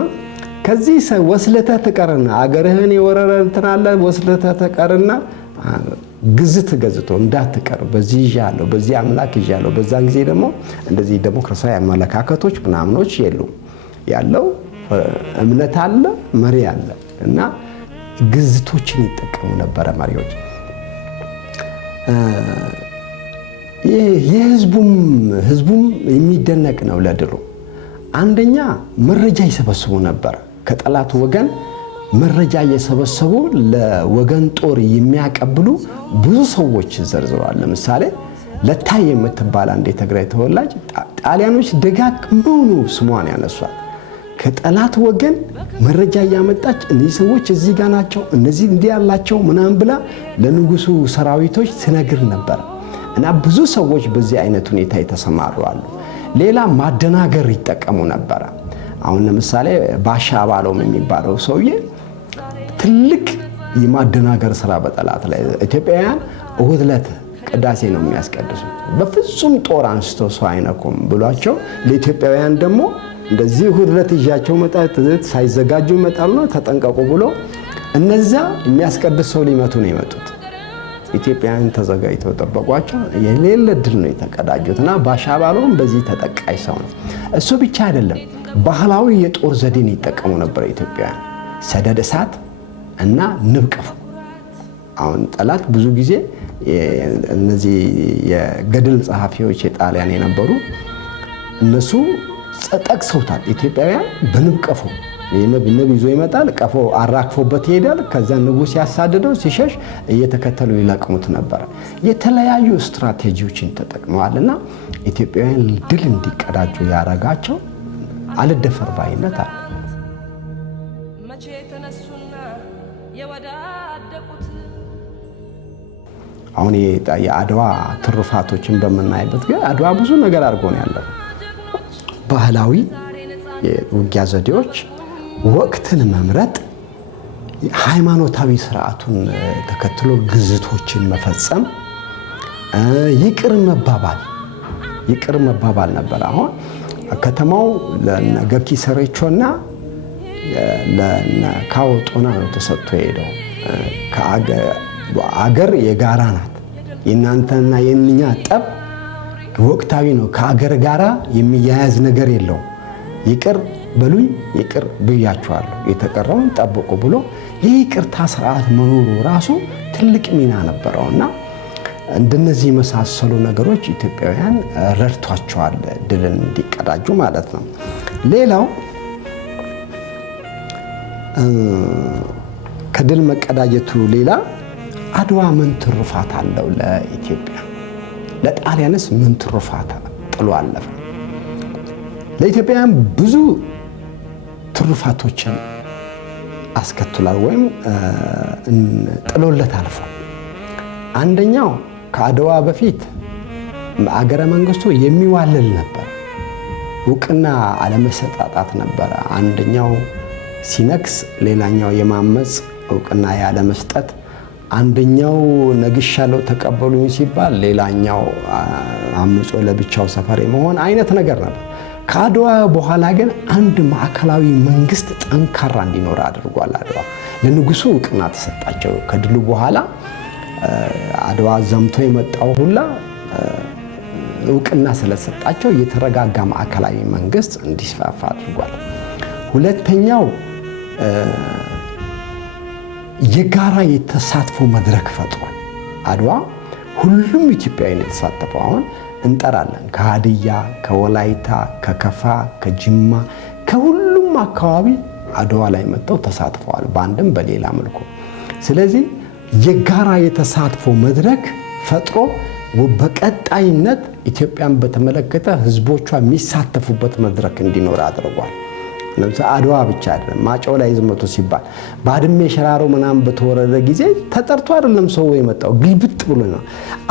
ከዚህ ወስለተ ትቀርና አገርህን የወረረ እንትን አለ ወስለተ ትቀርና ግዝት ገዝቶ እንዳትቀር በዚህ ይዣለሁ በዚህ አምላክ ይዣለሁ። በዛን ጊዜ ደግሞ እንደዚህ ዲሞክራሲያዊ አመለካከቶች ምናምኖች የሉም። ያለው እምነት አለ፣ መሪ አለ እና ግዝቶችን ይጠቀሙ ነበረ መሪዎች። ህዝቡም የሚደነቅ ነው ለድሉ። አንደኛ መረጃ ይሰበስቡ ነበር። ከጠላት ወገን መረጃ እየሰበሰቡ ለወገን ጦር የሚያቀብሉ ብዙ ሰዎች ዘርዝረዋል። ለምሳሌ ለታይ የምትባል አንድ የትግራይ ተወላጅ ጣሊያኖች ደጋግመው ነው ስሟን ያነሷል። ከጠላት ወገን መረጃ እያመጣች እነዚህ ሰዎች እዚህ ጋር ናቸው፣ እነዚህ እንዲህ ያላቸው ምናምን ብላ ለንጉሱ ሰራዊቶች ትነግር ነበር እና ብዙ ሰዎች በዚህ አይነት ሁኔታ የተሰማሩ አሉ። ሌላ ማደናገር ይጠቀሙ ነበር። አሁን ለምሳሌ ባሻ ባሎም የሚባለው ሰውዬ ትልቅ የማደናገር ስራ በጠላት ላይ ኢትዮጵያውያን እሁድ ዕለት ቅዳሴ ነው የሚያስቀድሱት። በፍጹም ጦር አንስቶ ሰው አይነኩም ብሏቸው ለኢትዮጵያውያን ደግሞ እንደዚህ እሁድ ዕለት ይዣቸው መጣት ሳይዘጋጁ ይመጣሉ ነው ተጠንቀቁ ብሎ እነዛ የሚያስቀድስ ሰው ሊመቱ ነው የመጡት። ኢትዮጵያውያን ተዘጋጅተው ጠበቋቸው። የሌለ ድል ነው የተቀዳጁትና ባሻ ባሎም በዚህ ተጠቃሽ ሰው ነው። እሱ ብቻ አይደለም፣ ባህላዊ የጦር ዘዴን ይጠቀሙ ነበር ኢትዮጵያውያን። ሰደድ እሳት እና ንብ ቀፎ። አሁን ጠላት ብዙ ጊዜ እነዚህ የገድል ጸሐፊዎች የጣሊያን የነበሩ እነሱ ጠቅሰውታል። ኢትዮጵያውያን በንብ ቀፎ ንብ ይዞ ይመጣል፣ ቀፎ አራክፎበት ይሄዳል። ከዛ ንቡ ሲያሳድደው ሲሸሽ እየተከተሉ ይለቅሙት ነበር። የተለያዩ ስትራቴጂዎችን ተጠቅመዋልና ኢትዮጵያውያን ድል እንዲቀዳጁ ያረጋቸው አልደፈር ባይነት አለ። አሁን የአድዋ ትሩፋቶችን በመናይበት ግን አድዋ ብዙ ነገር አድርጎ ነው ያለው። ባህላዊ የውጊያ ዘዴዎች፣ ወቅትን መምረጥ፣ ሃይማኖታዊ ስርዓቱን ተከትሎ ግዝቶችን መፈጸም፣ ይቅር መባባል ነበር። አሁን ከተማው ለነገኪ ሰሬቾና ለነካወጦና ነው ተሰጥቶ ሄደው። አገር የጋራ ናት። የእናንተና የእኛ ጠብ ወቅታዊ ነው። ከአገር ጋራ የሚያያዝ ነገር የለውም። ይቅር በሉኝ፣ ይቅር ብያችኋለሁ፣ የተቀረውን ጠብቁ ብሎ የይቅርታ ስርዓት መኖሩ ራሱ ትልቅ ሚና ነበረውና እንደነዚህ የመሳሰሉ ነገሮች ኢትዮጵያውያን ረድቷቸዋል ድልን እንዲቀዳጁ ማለት ነው። ሌላው ከድል መቀዳጀቱ ሌላ አድዋ ምን ትሩፋት አለው ለኢትዮጵያ? ለጣሊያንስ ምን ትሩፋት ጥሎ አለፈ? ለኢትዮጵያውያን ብዙ ትሩፋቶችን አስከትሏል ወይም ጥሎለት አልፎ፣ አንደኛው ከአድዋ በፊት አገረ መንግስቱ የሚዋልል ነበር። እውቅና አለመሰጣጣት ነበረ። አንደኛው ሲነክስ ሌላኛው የማመጽ እውቅና ያለመስጠት፣ አንደኛው ነግሻለሁ ተቀበሉኝ ሲባል ሌላኛው አምጾ ለብቻው ሰፈር መሆን አይነት ነገር ነበር። ከአድዋ በኋላ ግን አንድ ማዕከላዊ መንግስት ጠንካራ እንዲኖር አድርጓል። አድዋ ለንጉሱ እውቅና ተሰጣቸው። ከድሉ በኋላ አድዋ ዘምቶ የመጣው ሁላ እውቅና ስለሰጣቸው የተረጋጋ ማዕከላዊ መንግስት እንዲስፋፋ አድርጓል። ሁለተኛው የጋራ የተሳትፎ መድረክ ፈጥሯል። አድዋ ሁሉም ኢትዮጵያዊ ነው የተሳተፈው። አሁን እንጠራለን፣ ከሀዲያ፣ ከወላይታ፣ ከከፋ፣ ከጅማ፣ ከሁሉም አካባቢ አድዋ ላይ መጥተው ተሳትፈዋል በአንድም በሌላ መልኩ። ስለዚህ የጋራ የተሳትፎ መድረክ ፈጥሮ በቀጣይነት ኢትዮጵያን በተመለከተ ህዝቦቿ የሚሳተፉበት መድረክ እንዲኖር አድርጓል። ለምሳሌ አድዋ ብቻ አይደለም፣ ማጨው ላይ ዝመቱ ሲባል ባድሜ ሸራሮ ምናምን በተወረደ ጊዜ ተጠርቶ አይደለም ሰው የመጣው፣ ግልብጥ ብሎ ነው።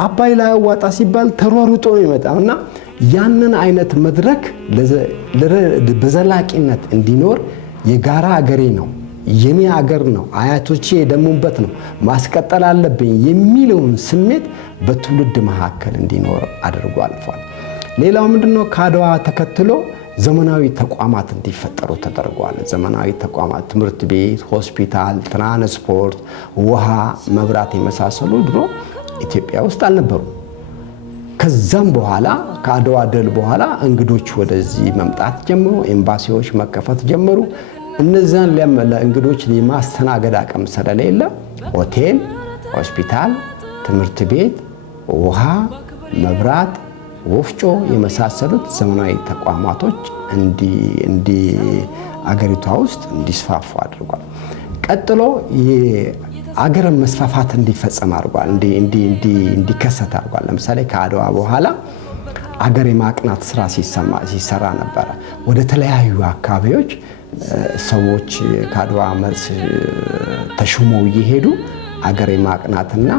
አባይ ላይ አዋጣ ሲባል ተሯሩጦ ነው የመጣውና ያንን አይነት መድረክ በዘላቂነት እንዲኖር የጋራ አገሬ ነው፣ የኔ አገር ነው፣ አያቶቼ የደሙበት ነው፣ ማስቀጠል አለብኝ የሚለውን ስሜት በትውልድ መካከል እንዲኖር አድርጎ አልፏል። ሌላው ምንድነው? ከአድዋ ተከትሎ ዘመናዊ ተቋማት እንዲፈጠሩ ተደርጓል። ዘመናዊ ተቋማት፣ ትምህርት ቤት፣ ሆስፒታል፣ ትራንስፖርት፣ ውሃ፣ መብራት የመሳሰሉ ድሮ ኢትዮጵያ ውስጥ አልነበሩ። ከዛም በኋላ ከአድዋ ድል በኋላ እንግዶች ወደዚህ መምጣት ጀመሩ፣ ኤምባሲዎች መከፈት ጀመሩ። እነዛን ለእንግዶች የማስተናገድ አቅም ስለሌለ ሆቴል፣ ሆስፒታል፣ ትምህርት ቤት፣ ውሃ፣ መብራት፣ ወፍጮ የመሳሰሉት ዘመናዊ ተቋማቶች አገሪቷ ውስጥ እንዲስፋፉ አድርጓል። ቀጥሎ የአገር መስፋፋት እንዲፈጸም አድርጓል፣ እንዲከሰት አድርጓል። ለምሳሌ ከአድዋ በኋላ አገር የማቅናት ስራ ሲሰራ ነበረ። ወደ ተለያዩ አካባቢዎች ሰዎች ከአድዋ መልስ ተሹመው እየሄዱ አገር የማቅናትና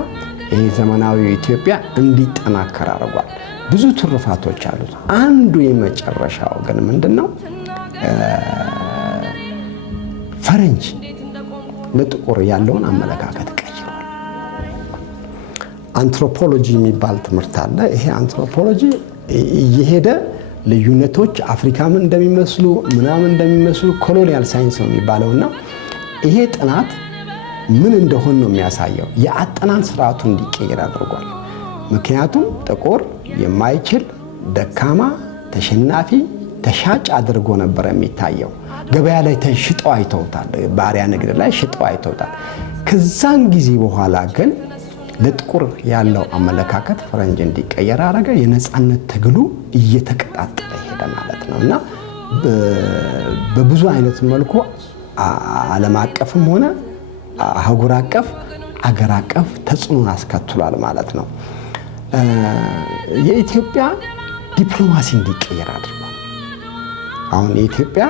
ይህ ዘመናዊ ኢትዮጵያ እንዲጠናከር አድርጓል። ብዙ ትሩፋቶች አሉት። አንዱ የመጨረሻው ግን ምንድነው? ፈረንጅ ለጥቁር ያለውን አመለካከት ቀይሯል። አንትሮፖሎጂ የሚባል ትምህርት አለ። ይሄ አንትሮፖሎጂ እየሄደ ልዩነቶች አፍሪካም እንደሚመስሉ ምናምን እንደሚመስሉ ኮሎኒያል ሳይንስ ነው የሚባለውና ይሄ ጥናት ምን እንደሆነ ነው የሚያሳየው። የአጠናን ስርዓቱ እንዲቀየር አድርጓል። ምክንያቱም ጥቁር የማይችል ደካማ፣ ተሸናፊ፣ ተሻጭ አድርጎ ነበር የሚታየው። ገበያ ላይ ተሽጠው አይተውታል። ባሪያ ንግድ ላይ ሽጠው አይተውታል። ከዛን ጊዜ በኋላ ግን ለጥቁር ያለው አመለካከት ፈረንጅ እንዲቀየር አደረገ። የነፃነት ትግሉ እየተቀጣጠለ ሄደ ማለት ነው እና በብዙ አይነት መልኩ ዓለም አቀፍም ሆነ አህጉር አቀፍ አገር አቀፍ ተጽዕኖ አስከትሏል ማለት ነው። የኢትዮጵያ ዲፕሎማሲ እንዲቀየር አድርጓል። አሁን የኢትዮጵያ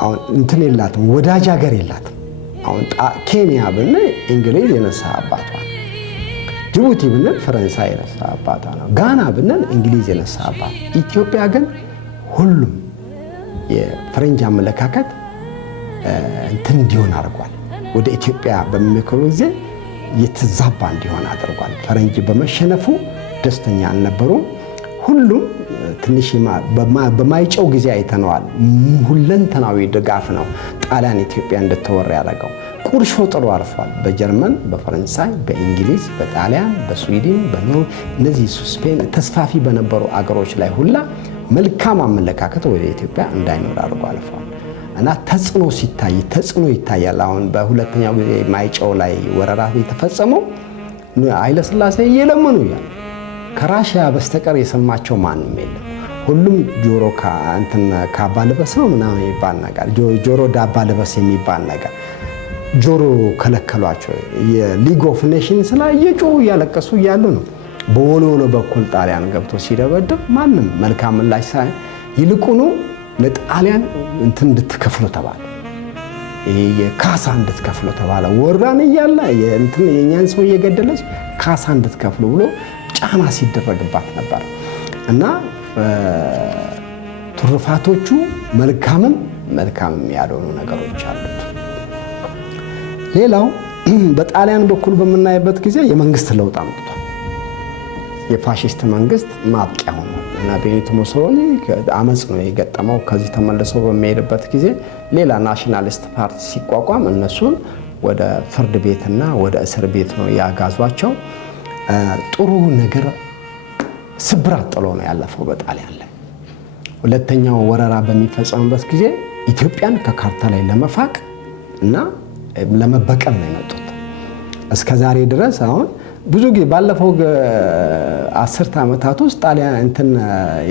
አሁን እንትን የላትም፣ ወዳጅ ሀገር የላትም። አሁን ኬንያ ብንል እንግሊዝ የነሳ አባቷ ነው። ጅቡቲ ብንል ፈረንሳይ የነሳ አባቷ ነው። ጋና ብንል እንግሊዝ የነሳ አባቷ። ኢትዮጵያ ግን ሁሉም የፈረንጅ አመለካከት እንትን እንዲሆን አድርጓል። ወደ ኢትዮጵያ በሚመክሩ ጊዜ የተዛባ እንዲሆን አድርጓል። ፈረንጅ በመሸነፉ ደስተኛ አልነበሩም። ሁሉም ትንሽ በማይጨው ጊዜ አይተነዋል። ሁለንተናዊ ድጋፍ ነው ጣሊያን ኢትዮጵያ እንድትወር ያደረገው። ቁርሾ ጥሎ አልፏል። በጀርመን፣ በፈረንሳይ፣ በእንግሊዝ፣ በጣሊያን፣ በስዊድን፣ በኖር እነዚህ ስፔን ተስፋፊ በነበሩ አገሮች ላይ ሁላ መልካም አመለካከት ወደ ኢትዮጵያ እንዳይኖር አድርጎ አልፏል እና ተጽዕኖ ይታያል። አሁን በሁለተኛው ጊዜ ማይጨው ላይ ወረራ የተፈጸመው ኃይለሥላሴ እየለመኑ ያለ ከራሽያ በስተቀር የሰማቸው ማንም የለም። ሁሉም ጆሮ ካባ ልበስ ነው ምናምን የሚባል ነገር፣ ጆሮ ዳባ ልበስ የሚባል ነገር ጆሮ ከለከሏቸው። የሊግ ኦፍ ኔሽንስ ላይ እየጮሁ እያለቀሱ እያሉ ነው በወሎሎ በኩል ጣሊያን ገብቶ ሲደበድብ ማንም መልካም ምላሽ ሳይ ይልቁኑ ለጣሊያን እንትን እንድትከፍሉ ተባለ። ይሄ የካሳ እንድትከፍሉ ተባለ። ወራን እያለ እንትን የኛን ሰው እየገደለች ካሳ እንድትከፍሉ ብሎ ጫና ሲደረግባት ነበር እና ትሩፋቶቹ መልካምም ያልሆኑ ነገሮች አሉት። ሌላው በጣሊያን በኩል በምናይበት ጊዜ የመንግስት ለውጥ አምጥቷል። የፋሺስት መንግስት ማብቂያ ሆኗል እና ቤኒቶ ሙሶሊኒ አመጽ ነው የገጠመው። ከዚህ ተመልሶ በሚሄድበት ጊዜ ሌላ ናሽናሊስት ፓርቲ ሲቋቋም እነሱን ወደ ፍርድ ቤትና ወደ እስር ቤት ነው ያጋዟቸው። ጥሩ ነገር ስብራት ጥሎ ነው ያለፈው በጣሊያን ላይ። ሁለተኛው ወረራ በሚፈጸምበት ጊዜ ኢትዮጵያን ከካርታ ላይ ለመፋቅ እና ለመበቀል ነው የመጡት። እስከዛሬ ድረስ አሁን ብዙ ጊዜ ባለፈው 10 ዓመታት ውስጥ ጣሊያን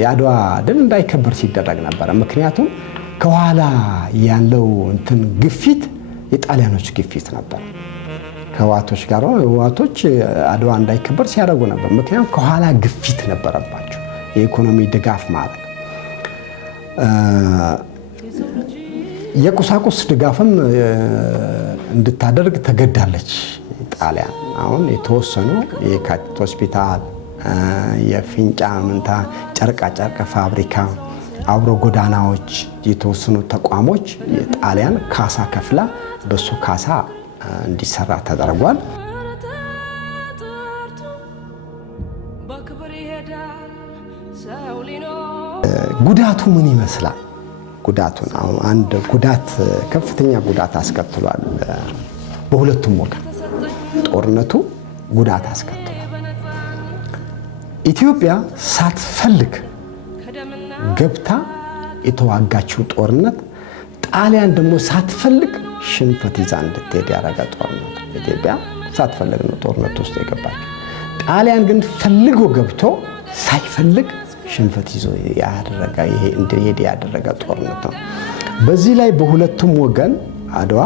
የአድዋ ድል እንዳይከበር ሲደረግ ነበር። ምክንያቱም ከኋላ ያለው ግፊት የጣሊያኖች ግፊት ነበር። ከህወሓቶች ጋር ህወሓቶች አድዋ እንዳይከበር ሲያደርጉ ነበር። ምክንያቱም ከኋላ ግፊት ነበረባቸው፣ የኢኮኖሚ ድጋፍ ማድረግ፣ የቁሳቁስ ድጋፍም እንድታደርግ ተገዳለች ጣሊያን። አሁን የተወሰኑ የካቲት ሆስፒታል፣ የፊንጫ ጨርቃ ጨርቅ ፋብሪካ፣ አብሮ ጎዳናዎች፣ የተወሰኑ ተቋሞች የጣሊያን ካሳ ከፍላ በሱ ካሳ እንዲሰራ ተደርጓል። ጉዳቱ ምን ይመስላል? ጉዳቱን አሁን አንድ ጉዳት ከፍተኛ ጉዳት አስከትሏል። በሁለቱም ወገን ጦርነቱ ጉዳት አስከትሏል። ኢትዮጵያ ሳትፈልግ ገብታ የተዋጋችው ጦርነት፣ ጣሊያን ደግሞ ሳትፈልግ ሽንፈት ይዛ እንድትሄድ ያደረገ ጦርነት። ኢትዮጵያ ሳትፈልግ ነው ጦርነት ውስጥ የገባችው። ጣሊያን ግን ፈልጎ ገብቶ ሳይፈልግ ሽንፈት ይዞ እንዲሄድ ያደረገ ጦርነት ነው። በዚህ ላይ በሁለቱም ወገን አድዋ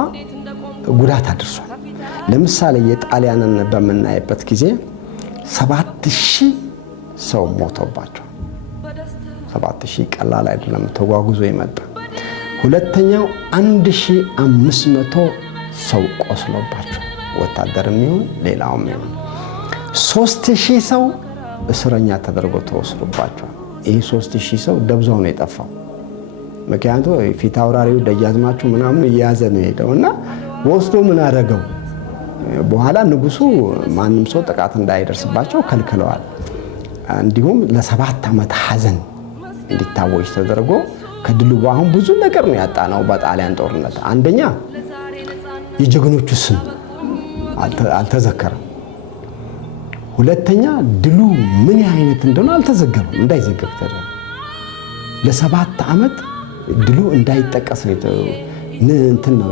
ጉዳት አድርሷል። ለምሳሌ የጣሊያንን በምናይበት ጊዜ 7000 ሰው ሞተባቸው። 7000 ቀላል አይደለም ተጓጉዞ የመጣ። ሁለተኛው 1500 ሰው ቆስሎባቸው፣ ወታደርም ይሁን ሌላውም ይሁን 3000 ሰው እስረኛ ተደርጎ ተወስዶባቸው። ይህ 3000 ሰው ደብዛው ነው የጠፋው። ምክንያቱም ፊት አውራሪው ደጃዝማቹ ምናምን እየያዘ ነው ሄደውና ወስዶ ምን አደረገው? በኋላ ንጉሱ ማንም ሰው ጥቃት እንዳይደርስባቸው ከልክለዋል። እንዲሁም ለ7 ዓመት ሐዘን እንዲታወጅ ተደርጎ ከድሉ አሁን ብዙ ነገር ነው ያጣነው በጣሊያን ጦርነት። አንደኛ የጀግኖቹ ስም አልተዘከረም። ሁለተኛ ድሉ ምን አይነት እንደሆነ አልተዘገበም፣ እንዳይዘገብ ተደረገ። ለ7 ዓመት ድሉ እንዳይጠቀስ ነው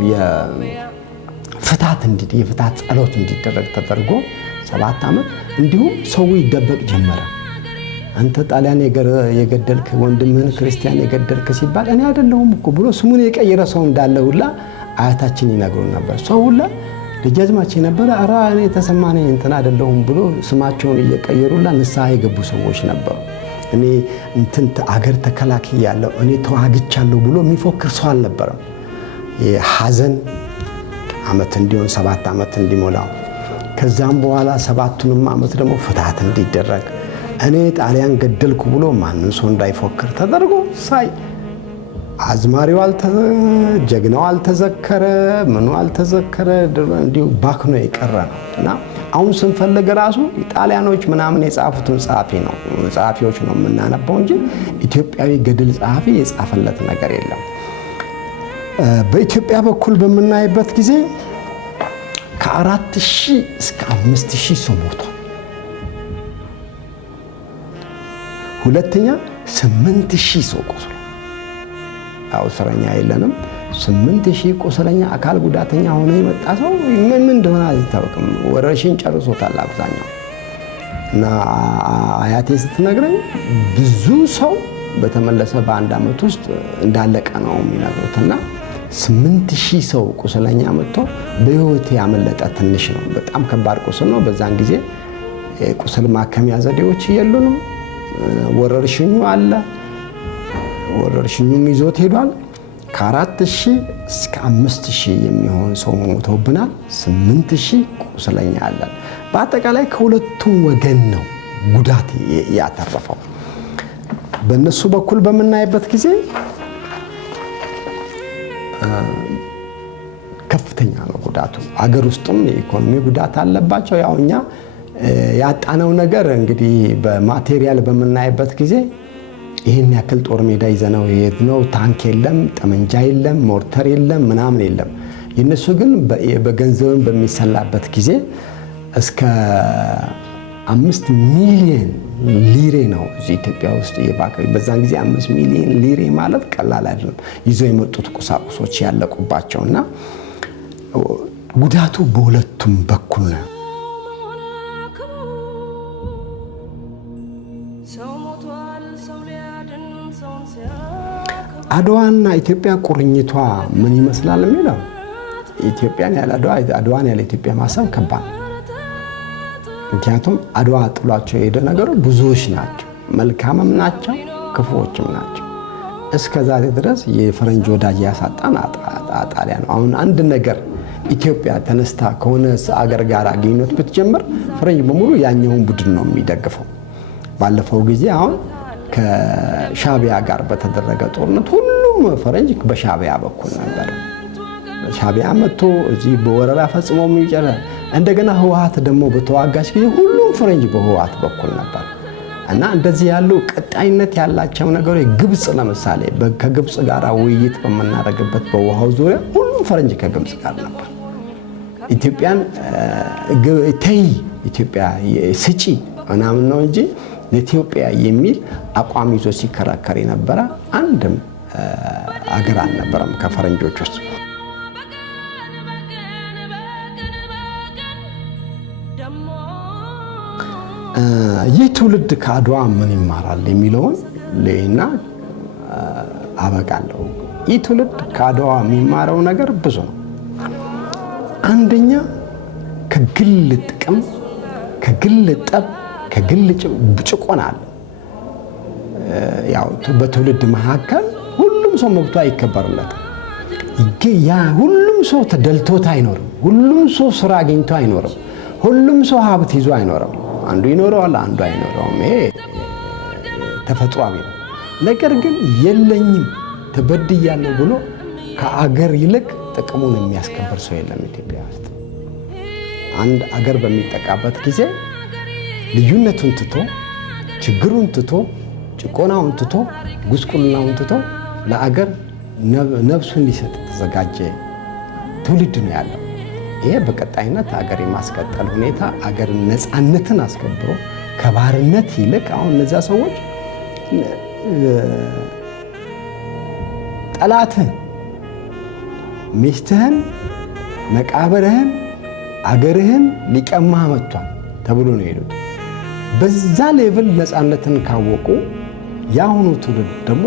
የፍታት ጸሎት እንዲደረግ ተደርጎ 7 ዓመት። እንዲሁም ሰው ይደበቅ ጀመረ። አንተ ጣሊያን የገደልክ ወንድምህን ክርስቲያን የገደልክ ሲባል እኔ አይደለሁም እኮ ብሎ ስሙን የቀየረ ሰው እንዳለ ሁላ አያታችን ይነግሩን ነበር። ሰው ሁላ ደጃዝማች የነበረ ኧረ እኔ ተሰማኔ እንትን አይደለሁም ብሎ ስማቸውን እየቀየሩላ ንስሐ የገቡ ሰዎች ነበሩ። እኔ አገር ተከላክያለሁ እኔ ተዋግቻለሁ ብሎ የሚፎክር ሰው አልነበረም። የሐዘን ዓመት እንዲሆን 7 ዓመት እንዲሞላው፣ ከዛም በኋላ 7ቱንም ዓመት ደግሞ ፍትሐት እንዲደረግ እኔ ጣሊያን ገደልኩ ብሎ ማንም ሰው እንዳይፎክር ተደርጎ አዝማሪው ጀግናው አልተዘከረ፣ ምኑ አልተዘከረ፣ እንዲሁ ባክኖ የቀረ ነው እና አሁን ስንፈልግ ራሱ ጣሊያኖች ምናምን የጻፉትን ጸሐፊዎች ነው የምናነበው እንጂ ኢትዮጵያዊ ገድል ጸሐፊ የጻፈለት ነገር የለም። በኢትዮጵያ በኩል በምናይበት ጊዜ ከ4000 እስከ 5000 ሰው ሞቷል። ሁለተኛ 8000 ሰው ቆስሏል። ያው እስረኛ የለንም። 8000 ቆስለኛ አካል ጉዳተኛ ሆኖ የመጣ ሰው ምን እንደሆነ አይታወቅም። ወረሽን ጨርሶታል አብዛኛው እና አያቴ ስትነግረኝ ብዙ ሰው በተመለሰ በአንድ ዓመት ውስጥ እንዳለቀ ነው የሚነግሩትና 8000 ሰው ቁስለኛ መጥቶ በህይወት ያመለጠ ትንሽ ነው። በጣም ከባድ ቁስል ነው። በዛን ጊዜ ቁስል ማከሚያ ዘዴዎች የሉንም። ወረርሽኙ አለ። ወረርሽኙም ይዞት ሄዷል። ከ4000 እስከ 5000 የሚሆን ሰው ሞቶብናል። 8000 ቁስለኛ አለን። በአጠቃላይ ከሁለቱም ወገን ነው ጉዳት ያተረፈው። በእነሱ በኩል በምናይበት ጊዜ ከፍተኛ ነው ጉዳቱ። አገር ውስጥም የኢኮኖሚ ጉዳት አለባቸው። ያው እኛ ያጣነው ነገር እንግዲህ በማቴሪያል በምናይበት ጊዜ ይሄን ያክል ጦር ሜዳ ይዘነው የሄድነው ታንክ የለም፣ ጠመንጃ የለም፣ ሞርተር የለም፣ ምናምን የለም። የነሱ ግን በገንዘብን በሚሰላበት ጊዜ እስከ 5 ሚሊዮን ሊሬ ነው እዚህ ኢትዮጵያ ውስጥ የባከ። በዛን ጊዜ 5 ሚሊዮን ሊሬ ማለት ቀላል አይደለም። ይዘው የመጡት ቁሳቁሶች ያለቁባቸውና ጉዳቱ በሁለቱም በኩል ነው። አድዋና ኢትዮጵያ ቁርኝቷ ምን ይመስላል የሚለው ኢትዮጵያን ያለ አድዋ፣ አድዋን ያለ ኢትዮጵያ ማሰብ ከባድ ነው። ምክንያቱም አድዋ ጥሏቸው የሄደ ነገሮች ብዙዎች ናቸው። መልካምም ናቸው፣ ክፉዎችም ናቸው። እስከ ዛሬ ድረስ የፈረንጅ ወዳጅ ያሳጣን ጣሊያን ነው። አሁን አንድ ነገር ኢትዮጵያ ተነስታ ከሆነ አገር ጋር ግንኙነት ብትጀምር ፈረንጅ በሙሉ ያኛውን ቡድን ነው የሚደግፈው። ባለፈው ጊዜ አሁን ከሻቢያ ጋር በተደረገ ጦርነት ሁሉም ፈረንጅ በሻቢያ በኩል ነበር። ሻቢያ መጥቶ እዚህ በወረራ ፈጽሞ የሚጨረ እንደገና ህወሓት ደግሞ በተዋጋች ጊዜ ሁሉም ፈረንጅ በህወሓት በኩል ነበር። እና እንደዚህ ያሉ ቀጣይነት ያላቸው ነገሮች ግብጽ ለምሳሌ ከግብጽ ጋር ውይይት በመናደርግበት በውሃው ዙሪያ ሁሉም ፈረንጅ ከግብጽ ጋር ነበር። ኢትዮጵያን ተይ ኢትዮጵያ ስጪ ምናምን ነው እንጂ ለኢትዮጵያ የሚል አቋም ይዞ ሲከራከር የነበረ አንድም አገር አልነበረም ከፈረንጆች ውስጥ። ይህ ትውልድ ከአድዋ ምን ይማራል የሚለውን ለይና አበቃለሁ። ይህ ትውልድ ከአድዋ የሚማረው ነገር ብዙ ነው። አንደኛ ከግል ጥቅም፣ ከግል ጠብ፣ ከግል ጭቆና አለ። ያው በትውልድ መካከል ሁሉም ሰው መብቱ አይከበርለትም። ያ ሁሉም ሰው ተደልቶት አይኖርም። ሁሉም ሰው ስራ አግኝቶ አይኖርም። ሁሉም ሰው ሀብት ይዞ አይኖርም። አንዱ ይኖረዋል፣ አንዱ አይኖረውም። ይሄ ተፈጥሯዊ ነው። ነገር ግን የለኝም ተበድያለሁ ብሎ ከአገር ይልቅ ጥቅሙን የሚያስከብር ሰው የለም ኢትዮጵያ ውስጥ። አንድ አገር በሚጠቃበት ጊዜ ልዩነቱን ትቶ፣ ችግሩን ትቶ፣ ጭቆናውን ትቶ፣ ጉስቁልናውን ትቶ ለአገር ነፍሱን ሊሰጥ ተዘጋጀ ትውልድ ነው ያለው። ይሄ በቀጣይነት አገር የማስቀጠል ሁኔታ አገር ነፃነትን አስከብሮ ከባርነት ይልቅ አሁን እነዚያ ሰዎች ጠላትህን፣ ሚስትህን፣ መቃብርህን፣ አገርህን ሊቀማህ መጥቷል ተብሎ ነው የሄዱት። በዛ ሌቭል ነፃነትን ካወቁ የአሁኑ ትውልድ ደግሞ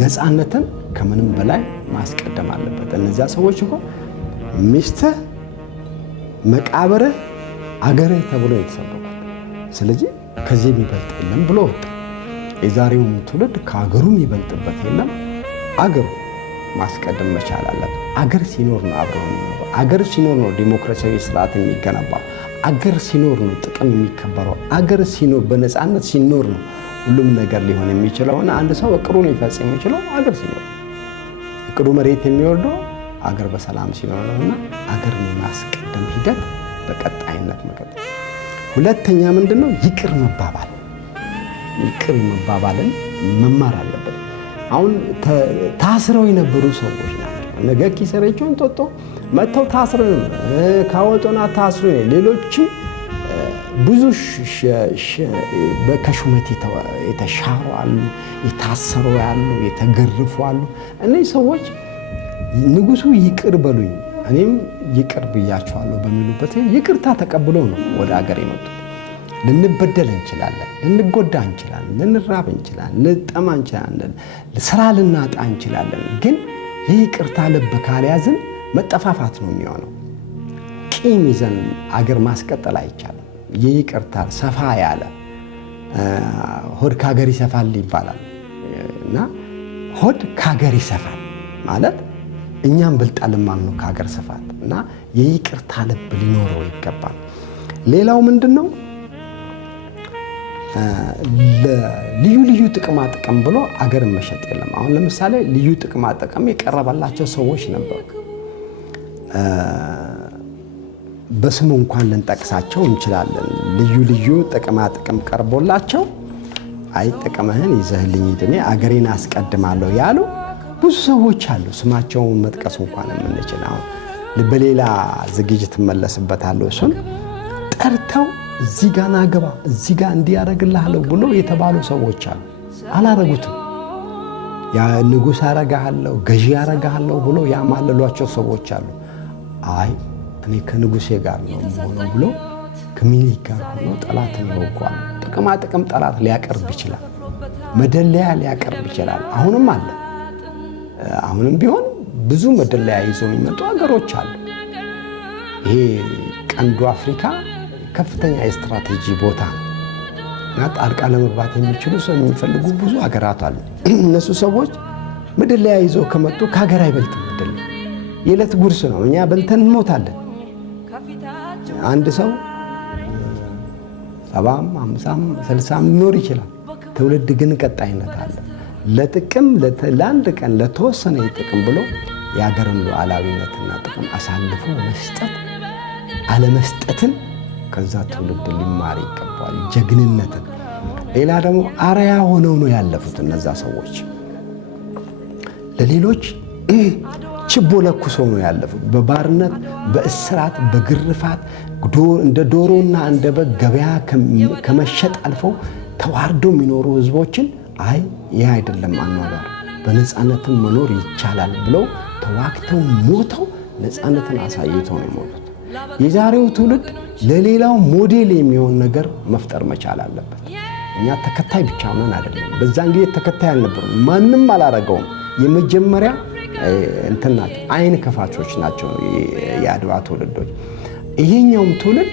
ነፃነትን ከምንም በላይ ማስቀደም አለበት። እነዚያ ሰዎች እኮ ሚስትህ፣ መቃብርህ፣ አገርህ ተብሎ የተሰበኩት። ስለዚህ ከዚህ የሚበልጥ የለም ብሎ ወጣ። የዛሬውም ትውልድ ከአገሩ የሚበልጥበት የለም። አገሩ ማስቀደም መቻል አለበት። አገር ሲኖር ነው አብረው የሚኖረው። አገር ሲኖር ነው ዲሞክራሲያዊ ስርዓት የሚገነባው። አገር ሲኖር ነው ጥቅም የሚከበረው። አገር ሲኖር በነፃነት ሲኖር ነው ሁሉም ነገር ሊሆን የሚችለውና አንድ ሰው እቅዱን ሊፈጽም የሚችለው አገር ሲኖር፣ እቅዱ መሬት የሚወርደው አገር በሰላም ሲኖር ነውና አገርን የማስቀደም ሂደት በቀጣይነት መቀጠል። ሁለተኛ ምንድነው? ይቅር መባባል። ይቅር መባባልን መማር አለበት። አሁን ታስረው የነበሩ ሰዎች ናቸው። ነገ ኪሰረቸውን ጦጦ መጥተው ታስረው ካወጦና ታስረው ሌሎችም ብዙ ከሹመት የተሻሩ አሉ፣ የታሰሩ አሉ፣ የተገረፉ አሉ። እነዚህ ሰዎች ንጉሱ ይቅር በሉኝ እኔም ይቅር ብያቸዋለሁ በሚሉበት ይቅርታ ተቀብለው ነው ወደ አገር የመጡት። ልንበደል እንችላለን፣ ልንጎዳ እንችላለን፣ ልንራብ እንችላለን፣ ልንጠማ እንችላለን፣ ስራ ልናጣ እንችላለን። ግን ይቅርታ ልብ ካልያዝን መጠፋፋት ነው የሚሆነው። ቂም ይዘን አገር ማስቀጠል አይቻልም። ይቅርታ ሰፋ ያለ ሆድ ካገር ይሰፋል ይባላል እና ሆድ ካገር ይሰፋል ማለት እኛም ብልጣልን ማለት ነው ካገር ስፋት እና የይቅርታ ልብ ሊኖረው ይገባል። ሌላው ምንድነው? ልዩ ልዩ ጥቅማ ጥቅም ብሎ አገር መሸጥ የለም። አሁን ለምሳሌ ልዩ ጥቅማ ጥቅም የቀረበላቸው ሰዎች ነበሩ። በስሙ እንኳን ልንጠቅሳቸው እንችላለን። ልዩ ልዩ ጥቅማ ጥቅም ቀርቦላቸው አይ ጥቅምህን ይዘህልኝ ሂድ አገሬን አስቀድማለሁ ያሉ ብዙ ሰዎች አሉ። ስማቸውን መጥቀስ እንኳን የምንችል አሁን በሌላ ዝግጅት መለስበታለሁ። እሱን ጠርተው እዚህ ጋር ናገባ እዚህ ጋር እንዲያረግልሃለሁ ብሎ የተባሉ ሰዎች አሉ። አላረጉትም። ያ ንጉሥ አረጋለሁ ገዢ አረጋለሁ ብሎ ያማለሏቸው ሰዎች አሉ። አይ እኔ ከንጉሴ ጋር ነው የምሆነው ብሎ ከሚኒሊክ ጋር ሆኖ ጠላትን ይወጓል። ጥቅማ ጥቅም ጠላት ሊያቀርብ ይችላል። መደለያ ሊያቀርብ ይችላል። አሁንም አለ። አሁንም ቢሆን ብዙ መደለያ ይዘው የሚመጡ አገሮች አሉ። ይሄ ቀንዱ አፍሪካ ከፍተኛ የስትራቴጂ ቦታ እና ጣልቃ ለመግባት የሚችሉ ሰው የሚፈልጉ ብዙ አገራት አሉ። እነሱ ሰዎች መደለያ ይዘው ከመጡ ከሀገር አይበልጥም። መደለያ የዕለት ጉርስ ነው። እኛ በልተን እንሞታለን። አንድ ሰው 70፣ 50፣ 60 ሊኖር ይችላል። ትውልድ ግን ቀጣይነት አለ። ለጥቅም ለአንድ ቀን ለተወሰነ ጥቅም ብሎ የሀገርን ሉዓላዊነትና ጥቅም አሳልፎ መስጠት አለመስጠትን ከዛ ትውልድ ሊማር ይገባል። ጀግንነትን። ሌላ ደግሞ አርአያ ሆነው ነው ያለፉት እነዛ ሰዎች። ለሌሎች ችቦ ለኩሰው ነው ያለፉት። በባርነት በእስራት በግርፋት እንደ ዶሮና እንደ በግ ገበያ ከመሸጥ አልፈው ተዋርደው የሚኖሩ ህዝቦችን አይ ይህ አይደለም አኗኗር፣ በነፃነትን መኖር ይቻላል ብለው ተዋግተው ሞተው ነፃነትን አሳይተው ነው የሞቱት። የዛሬው ትውልድ ለሌላው ሞዴል የሚሆን ነገር መፍጠር መቻል አለበት። እኛ ተከታይ ብቻ ሆነን አይደለም። በዛን ጊዜ ተከታይ አልነበሩም። ማንም አላረገውም። የመጀመሪያ እንትናት አይን ከፋቾች ናቸው የአድዋ ትውልዶች። ይሄኛውም ትውልድ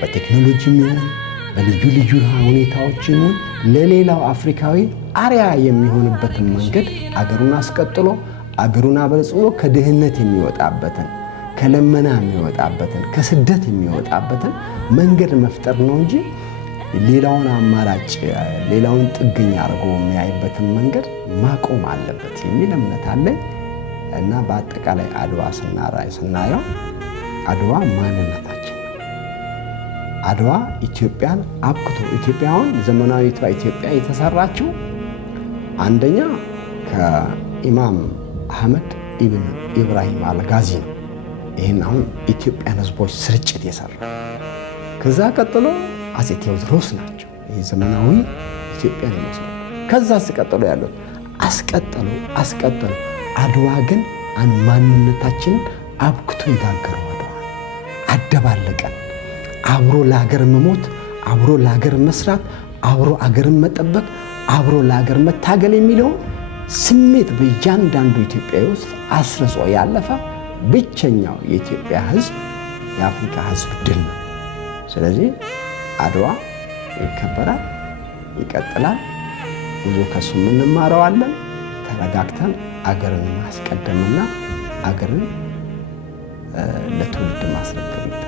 በቴክኖሎጂ ይሁን በልዩ ልዩ ሁኔታዎች ይሁን ለሌላው አፍሪካዊ አርአያ የሚሆንበትን መንገድ አገሩን አስቀጥሎ አገሩን አበልጽጎ ከድህነት የሚወጣበትን ከለመና የሚወጣበትን ከስደት የሚወጣበትን መንገድ መፍጠር ነው እንጂ ሌላውን አማራጭ ሌላውን ጥገኛ አድርጎ የሚያይበትን መንገድ ማቆም አለበት የሚል እምነት አለኝ እና በአጠቃላይ አድዋ ስናየው አድዋ ማንነታችን ነው። አድዋ ኢትዮጵያን አብክቶ ኢትዮጵያውን ዘመናዊቷ ኢትዮጵያ የተሰራችው አንደኛ ከኢማም አህመድ ኢብን ኢብራሂም አልጋዚ ነው። ይህን አሁን ኢትዮጵያን ህዝቦች ስርጭት የሰራ። ከዛ ቀጥሎ አፄ ቴዎድሮስ ናቸው። ይህ ዘመናዊ ኢትዮጵያን ይመስላል። ከዛ አስቀጥሎ ያለው አስቀጥሎ አድዋ ግን ማንነታችንን አብክቶ የጋገረው አድዋ አደባለቀን። አብሮ ለሀገር መሞት፣ አብሮ ለሀገር መስራት፣ አብሮ አገርን መጠበቅ፣ አብሮ ለሀገር መታገል የሚለው ስሜት በእያንዳንዱ ኢትዮጵያዊ ውስጥ አስርጾ ያለፈ ብቸኛው የኢትዮጵያ ህዝብ የአፍሪካ ህዝብ ድል ነው። ስለዚህ አድዋ ይከበራል፣ ይቀጥላል። ብዙ ከሱ እንማረዋለን። ተረጋግተን አገርን ማስቀደምና አገርን ለትውልድ ማስረከብ